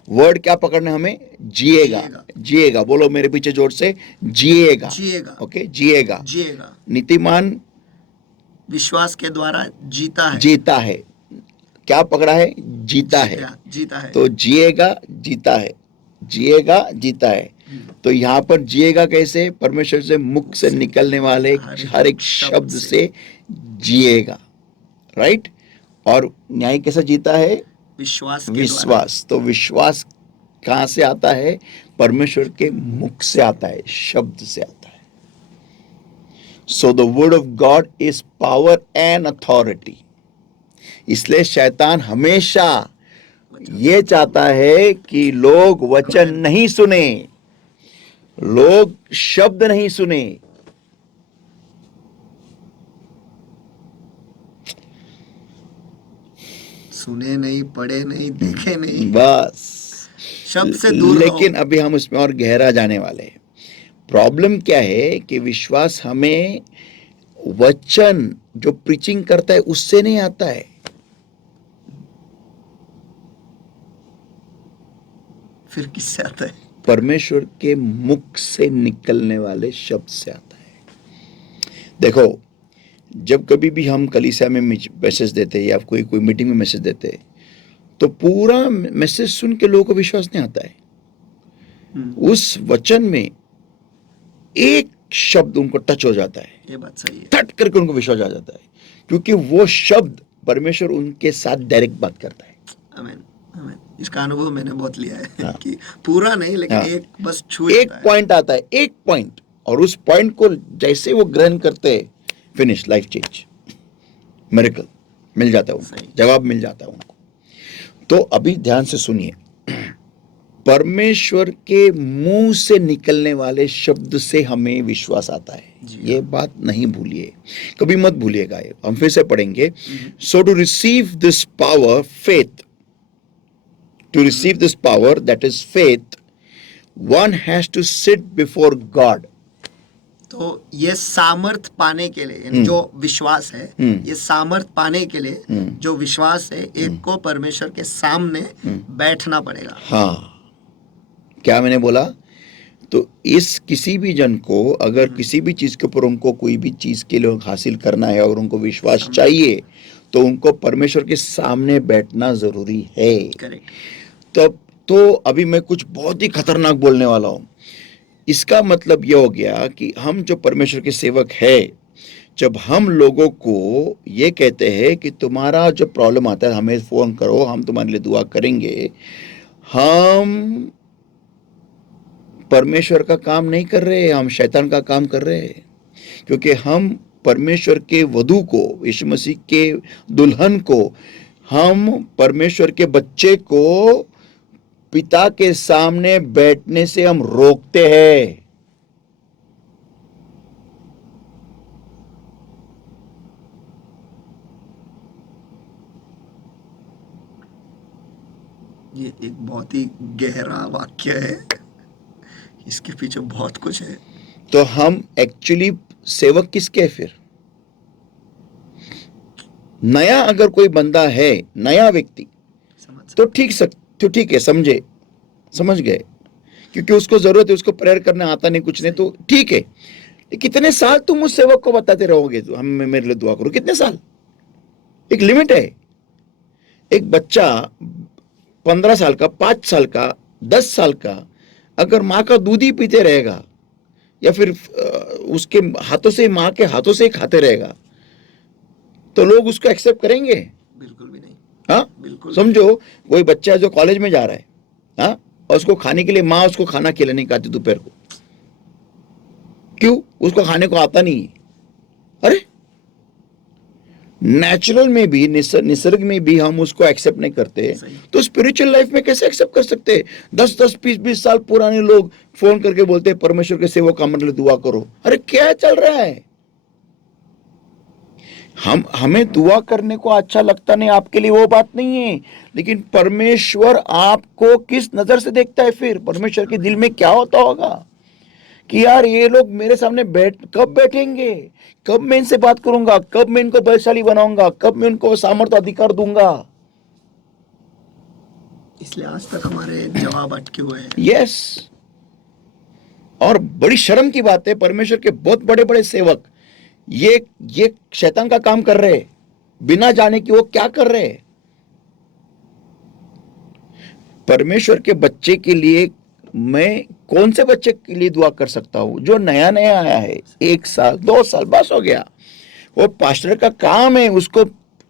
वर्ड क्या पकड़ना हमें? जिएगा। जिएगा। बोलो मेरे पीछे जोर से, जिएगा। जिएगा। ओके, जिएगा। जिएगा। नीतिमान विश्वास के द्वारा जीता है। जीता है। क्या पकड़ा है? जीता है। जीता है। तो जिएगा, जीता है। जिएगा, जीता है। तो यहाँ पर जिएगा कैसे? परमेश्वर से मुख से निकलने वाले हर एक शब्द से जिएगा। राइट? और न्याय कैसे जीता है? विश्वास के द्वारा। विश्वास। तो विश्वास कहाँ से आता है? परमेश्वर के मुख से आता है, शब्द से आता है। So the word of God is power and authority. इसलिए शैतान हमेशा ये चाहता है कि लोग वचन नहीं सुने, लोग शब्द नहीं सुने। सुने नहीं, पढ़े नहीं, देखे नहीं, बस शब्द से दूर रहो। लेकिन अभी हम उसमें और गहरा जाने वाले हैं। प्रॉब्लम क्या है कि विश्वास हमें वचन जो प्रीचिंग करता है उससे नहीं आता है, फिर किससे आता है? परमेश्वर के मुख से निकलने वाले शब्द से आता है। देखो, जब कभी भी हम कलीसिया में मैसेज देते हैं या कोई कोई मीटिंग में मैसेज देते हैं, तो पूरा मैसेज सुन के लोगों को विश्वास नहीं आता है। उस वचन में एक शब्द उनको टच हो जाता है, ये बात सही है। थट करके उनको विश्वास आ जाता है, क्योंकि वो शब्द परमेश्वर उनके साथ डायरेक्ट बात करता है। आमीन, आमीन। इसका अनुभव मैंने बहुत लिया है। हाँ। कि पूरा नहीं, लेकिन हाँ। एक बस छू एक जाता है। पॉइंट आता है, एक पॉइंट, और उस पॉइंट को जैसे वो ग्रहण करते हैं, फिनिश, लाइफ चेंज, मिरेकल मिल जाता है उनको, सही। जवाब मिल जाता है उनको। तो अभी ध्यान से सुनिए, परमेश्वर के मुंह से निकलने वाले शब्द से हमें विश्वास आता है। जी ये बात नहीं भूलिए, कभी मत भूलिएगा। ये हम फिर से पढ़ेंगे। So to receive this power, faith, to receive this power, that is faith, one has to sit before God. तो ये सामर्थ पाने के लिए, यानी जो विश्वास है, ये सामर्थ पाने के लिए जो विश्वास है, एक को परमेश्वर के सामने बैठना पड़ेगा। हाँ, क्या मैंने बोला? तो इस किसी भी जन को अगर किसी भी चीज के ऊपर उनको कोई भी चीज के लिए हासिल करना है और उनको विश्वास चाहिए, तो उनको परमेश्वर के सामने बैठना जरूरी है। करेक्ट। तब तो अभी मैं कुछ बहुत ही खतरनाक बोलने वाला हूं। इसका मतलब यह हो गया कि हम जो परमेश्वर के सेवक है, जब हम लोगों को ये कहते हैं कि तुम्हारा जो प्रॉब्लम आता है हमें फोन करो, हम तुम्हारे लिए दुआ करेंगे, हम परमेश्वर का काम नहीं कर रहे, हम शैतान का काम कर रहे हैं। क्योंकि हम परमेश्वर के वधू को, यीशु मसीह के दुल्हन को, हम परमेश्वर के बच्चे को पिता के सामने बैठने से हम रोकते हैं। ये एक बहुत ही गहरा वाक्य है, इसके पीछे बहुत कुछ है। तो हम एक्चुअली सेवक किसके हैं फिर? नया अगर कोई बंदा है, नया व्यक्ति, तो ठीक है, समझ गए, क्योंकि उसको जरूरत है, उसको प्रेयर करना आता नहीं, कुछ नहीं, तो ठीक है। कितने साल तुम उस सेवक को बताते रहोगे तो हम मेरे लिए दुआ करो? कितने साल? एक लिमिट है। एक बच्चा 15 साल का, 5 साल का, 10 साल का अगर माँ का दूध ही पीते रहेगा या फिर उसके हाथों से, माँ के हाथों से खाते रहेगा, तो लोग उसको एक्सेप्ट करेंगे? बिल्कुल भी नहीं। हाँ, बिल्कुल। समझो, कोई बच्चा जो कॉलेज में जा रहा है, हाँ, और उसको खाने के लिए माँ उसको खाना खिला नहीं खाती दोपहर को, क्यों? उसको खाने को आता नहीं है। अरे, नेचुरल में भी, निसर्ग में भी हम उसको एक्सेप्ट नहीं करते, तो स्पिरिचुअल लाइफ में कैसे एक्सेप्ट कर सकते हैं? 10-10, 20-20 साल पुराने लोग फोन करके बोलते हैं परमेश्वर के सेवक का मतलब दुआ करो। अरे क्या चल रहा है? हमें दुआ करने को अच्छा लगता नहीं, आपके लिए वो बात नहीं है, लेकिन परमेश्वर आपको किस नजर से देखता है? फिर परमेश्वर के दिल में क्या होता होगा कि यार ये लोग मेरे सामने कब बैठेंगे, कब मैं इनसे बात करूंगा, कब मैं इनको बलशाली बनाऊंगा, कब मैं उनको सामर्थ्य अधिकार दूंगा। इसलिए आज तक हमारे जवाब अटके हुए हैं। यस। और बड़ी शर्म की बात है, परमेश्वर के बहुत बड़े बड़े सेवक ये शैतान का काम कर रहे, बिना जाने कि वो क्या कर रहे। परमेश्वर के बच्चे के लिए मैं कौन से बच्चे के लिए दुआ कर सकता हूं? जो नया आया है, 1 साल 2 साल बस हो गया। वो पास्टर का काम है उसको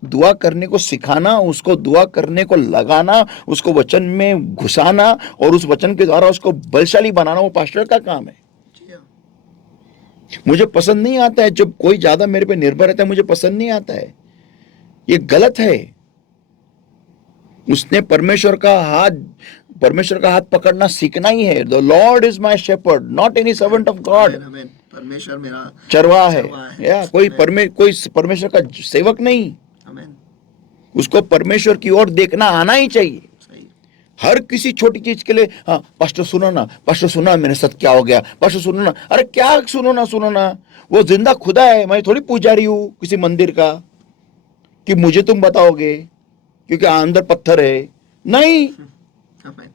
दुआ करने को सिखाना, उसको दुआ करने को लगाना, उसको वचन में घुसाना और उस वचन के द्वारा उसको बलशाली बनाना, वो पास्टर का काम है। जी हाँ। मुझे पसंद नहीं आता है जब कोई ज्यादा मेरे पे निर्भर रहता है, मुझे पसंद नहीं आता है, ये गलत है। उसने परमेश्वर का हाथ पकड़ना सीखना ही है। The Lord is my shepherd, not any servant of God. आमेन, आमेन। परमेश्वर मेरा चरवाहा है, चरवाहा है। या कोई आमेन, कोई परमेश्वर का सेवक नहीं। आमेन। उसको परमेश्वर की ओर देखना आना ही चाहिए। सही। हर किसी छोटी चीज के लिए, हाँ पास्टर सुनो ना, पास्टर सुनो ना मेरे साथ क्या हो गया, पास्टर सुनो ना। अरे क्या सुनो ना, वो जिंदा खुदा है, मैं थोड़ी पुजारी हूं किसी मंदिर का कि मुझे तुम बताओगे क्योंकि अंदर पत्थर है। नहीं, आमेन।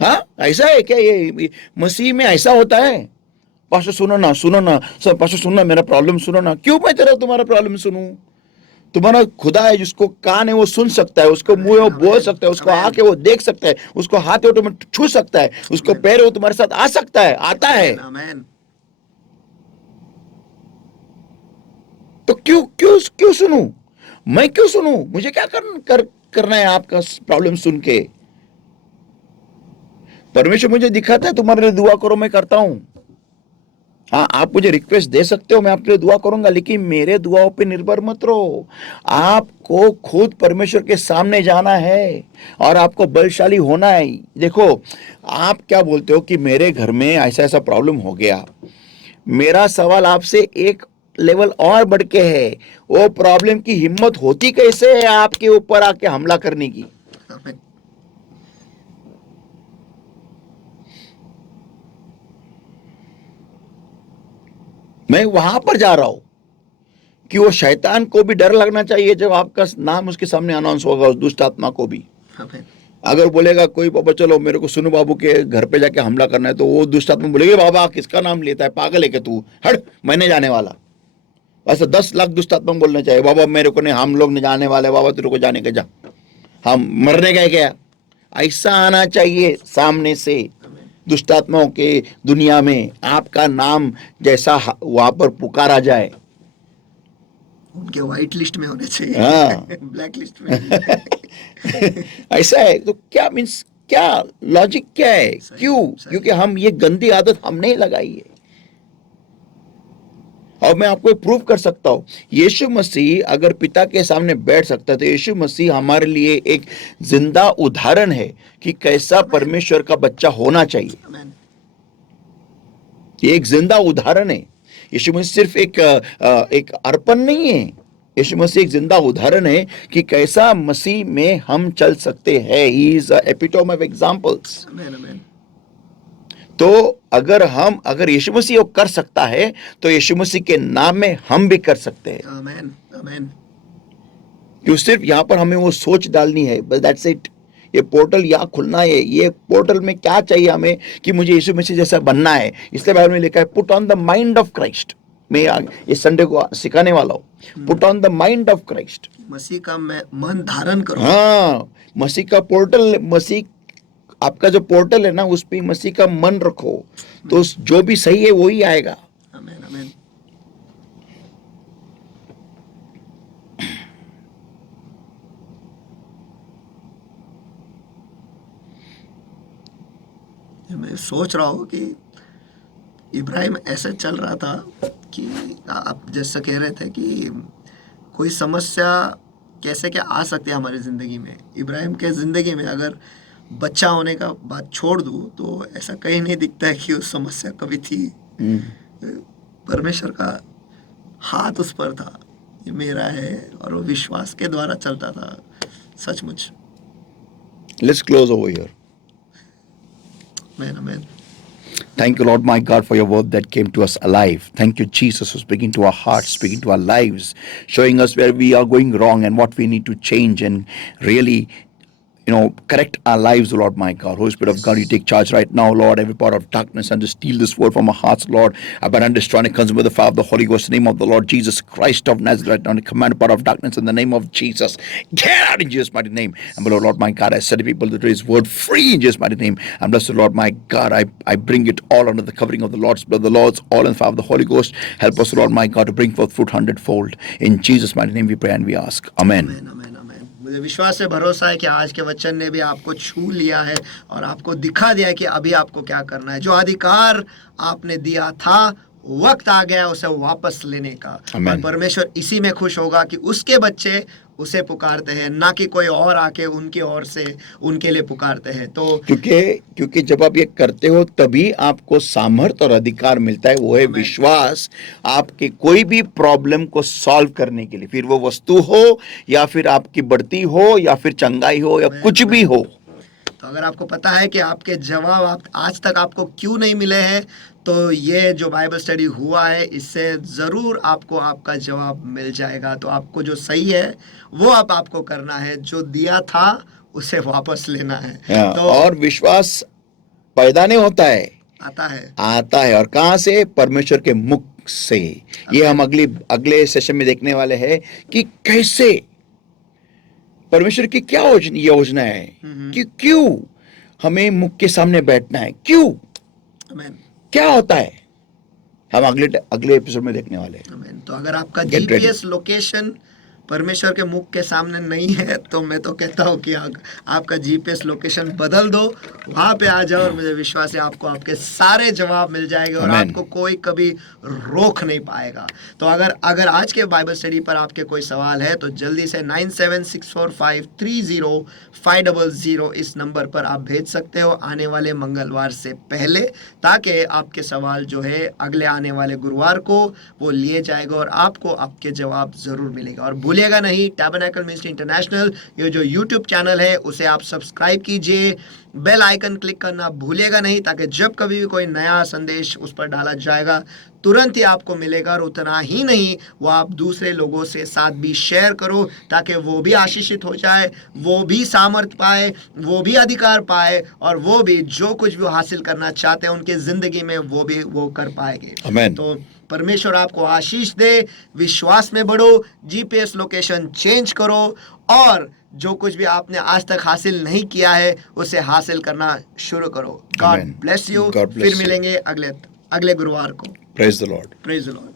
हाँ ऐसा है क्या? ये मसीह में ऐसा होता है? पास्टर सुनो ना सब, पास्टर सुनो ना मेरा प्रॉब्लम सुनो ना। क्यों मैं तुम्हारा प्रॉब्लम सुनूं? तुम्हारा खुदा है जिसको कान है वो सुन सकता है, उसको मुंह है वो बोल सकता है, उसको आंख है वो देख सकता है, उसको हाथ है वो तुम्हें छू सकता है, उसको पैर है वो तुम्हारे साथ आ सकता है, आता है। आमेन। तो क्यों क्यों क्यों सुनूं? मैं क्यों सुनूं? मुझे क्या करना है आपका प्रॉब्लम सुन के? परमेश्वर मुझे दिखाता है तुम्हारे लिए दुआ करो, मैं करता हूं। हाँ आप मुझे रिक्वेस्ट दे सकते हो, मैं आपके लिए दुआ करूंगा, लेकिन मेरे दुआओं पे निर्भर मत रहो। आपको खुद परमेश्वर के सामने जाना है और आपको बलशाली होना है। देखो आप क्या बोलते हो कि मेरे घर में ऐसा ऐसा प्रॉब्लम हो गया। मेरा सवाल आपसे एक लेवल और बढ़ के है, वो प्रॉब्लम की हिम्मत होती कैसे है आपके ऊपर आके हमला करने की? आमेन। मैं वहां पर जा रहा हूं कि वो शैतान को भी डर लगना चाहिए जब आपका नाम उसके सामने अनाउंस होगा, उस दुष्ट आत्मा को भी। आमेन। अगर बोलेगा कोई बाबा चलो मेरे को सुनो बाबू के घर पे जाके हमला करना है, तो वो दुष्ट आत्मा बोलेगी बाबा किसका नाम लेता है, पागल है क्या तू, हट मैंने जाने वाला। ऐसा 10 लाख दुष्ट आत्मा बोलना चाहिए, बाबा मेरे को नहीं, हम लोग नहीं जाने वाले, बाबा तेरे को जाने के जा, हम मरने गए क्या? ऐसा आना चाहिए सामने से। आमेन। दुष्टात्माओं के दुनिया में आपका नाम जैसा वहां पर पुकारा जाए। उनके व्हाइट लिस्ट में होने चाहिए। हाँ। ब्लैक लिस्ट में नहीं। ऐसा है तो क्या मीन्स, क्या लॉजिक क्या है? सही, क्यों? सही। क्योंकि हम ये गंदी आदत हमने लगाई है। और मैं आपको प्रूव कर सकता हूं, यीशु मसीह अगर पिता के सामने बैठ सकता है तो यीशु मसीह हमारे लिए एक जिंदा उदाहरण है कि कैसा परमेश्वर का बच्चा होना चाहिए। आमेन। ये एक जिंदा उदाहरण है। यीशु मसीह सिर्फ एक अर्पण नहीं है, यीशु मसीह एक जिंदा उदाहरण है कि कैसा मसीह में हम चल सकते हैं। He is epitome of examples. आमेन। आमेन। तो अगर यीशु मसीह वो कर सकता है तो यीशु मसीह के नाम में हम भी कर सकते हैं। आमेन। आमेन। क्यों? सिर्फ यहां पर हमें वो सोच डालनी है, बस दैट्स इट। ये पोर्टल यहाँ खुलना है। ये पोर्टल में क्या चाहिए हमें कि मुझे यीशु मसीह जैसा बनना है, इसलिए बाइबल में लिखा है put on the mind of Christ. मैं इस संडे को सिखाने वाला हूँ, put on the mind of Christ. मसीह का मन धारण करो। हाँ, मसीह का पोर्टल, मसीह आपका जो पोर्टल है ना उस पे मसीह का मन रखो, तो जो भी सही है वही आएगा। आमेन। आमेन। मैं सोच रहा हूँ कि इब्राहिम ऐसे चल रहा था कि आप जैसा कह रहे थे कि कोई समस्या कैसे क्या आ सकती है हमारी ज़िंदगी में। इब्राहिम के ज़िंदगी में अगर बच्चा होने का बात छोड़ दूँ तो ऐसा कहीं नहीं दिखता है कि उस समस्या कभी थी। परमेश्वर का हाथ उस पर था, ये मेरा है, और वो विश्वास के द्वारा चलता था सचमुच। Let's close over here. Amen. Amen. Thank you, Lord my God, for your word that came to us alive. Thank you, Jesus, for speaking to our hearts, speaking to our lives, showing us where we are going wrong and what we need to change, and really correct our lives, Lord my God. Holy Spirit of God, you take charge right now, Lord, every part of darkness, and to steal this word from our hearts, Lord. I bind and destroy and consume with the fire of the Holy Ghost, in the name of the Lord Jesus Christ of Nazareth, right now, and command the power of darkness in the name of Jesus. Get out in Jesus' mighty name. And beloved Lord my God, I set the people that His word free in Jesus' mighty name. And bless the Lord my God, I bring it all under the covering of the Lord's blood, the Lord's all in the fire of the Holy Ghost. Help us, Lord my God, to bring forth fruit hundredfold. In Jesus' mighty name we pray and we ask. Amen. आमेन, आमेन, आमेन। मुझे विश्वास है, भरोसा है कि आज के वचन ने भी आपको छू लिया है और आपको दिखा दिया है कि अभी आपको क्या करना है। जो अधिकार आपने दिया था, वक्त आ गया उसे वापस लेने का। आमेन। और परमेश्वर इसी में खुश होगा कि उसके बच्चे उसे पुकारते हैं, ना कि कोई और आके उनकी ओर से उनके लिए पुकारते हैं। तो क्योंकि जब आप ये करते हो तभी आपको सामर्थ और अधिकार मिलता है, वो है आमेन। विश्वास आपके कोई भी प्रॉब्लम को सॉल्व करने के लिए, फिर वो वस्तु हो या फिर आपकी बढ़ती हो या फिर चंगाई हो या आमेन, कुछ भी आमेन। हो। तो अगर आपको पता है कि आपके जवाब आप आज तक आपको क्यों नहीं मिले हैं, तो ये जो बाइबल स्टडी हुआ है, इससे ज़रूर आपको आपका जवाब मिल जाएगा। तो आपको जो सही है वो आपको करना है, जो दिया था उसे वापस लेना है। तो और विश्वास पैदा नहीं होता है, आता है और कहाँ से? परमेश्वर के मुख से। ये हम अगले सेशन में देखने वाले हैं कि कैसे परमेश्वर की क्या योजना है, कि क्यों हमें मुख के सामने बैठना है, क्यों, आमेन, क्या होता है, हम अगले एपिसोड में देखने वाले हैं। आमेन। तो अगर आपका Get ready. जीपीएस लोकेशन परमेश्वर के मुख के सामने नहीं है, तो मैं तो कहता हूँ कि आपका जीपीएस लोकेशन बदल दो, वहाँ पे आ जाओ, और मुझे विश्वास है आपको आपके सारे जवाब मिल जाएंगे और Amen. आपको कोई कभी रोक नहीं पाएगा। तो अगर आज के बाइबल स्टडी पर आपके कोई सवाल है, तो जल्दी से 9764530500 इस नंबर पर आप भेज सकते हो आने वाले मंगलवार से पहले, ताकि आपके सवाल जो है अगले आने वाले गुरुवार को वो लिए जाएगा और आपको आपके जवाब ज़रूर मिलेगा। और भूलिएगा नहीं, टैबरनेकल मिनिस्ट्री इंटरनेशनल ये जो यूट्यूब चैनल है उसे आप सब्सक्राइब कीजिए, बेल आइकन क्लिक करना भूलिएगा नहीं, ताकि जब कभी भी कोई नया संदेश उस पर डाला जाएगा तुरंत ही आपको मिलेगा। और उतना ही नहीं, वो आप दूसरे लोगों से साथ भी शेयर करो, ताकि वो भी आशीषित हो जाए, वो भी सामर्थ पाए, वो भी अधिकार पाए, और वो भी जो कुछ भी हासिल करना चाहते हैं उनके जिंदगी में वो भी वो कर पाएंगे। आमेन। तो परमेश्वर आपको आशीष दे, विश्वास में बढ़ो, जीपीएस लोकेशन चेंज करो, और जो कुछ भी आपने आज तक हासिल नहीं किया है उसे हासिल करना शुरू करो। God Amen. Bless you. God bless फिर you. मिलेंगे अगले गुरुवार को। Praise the Lord. Praise the Lord.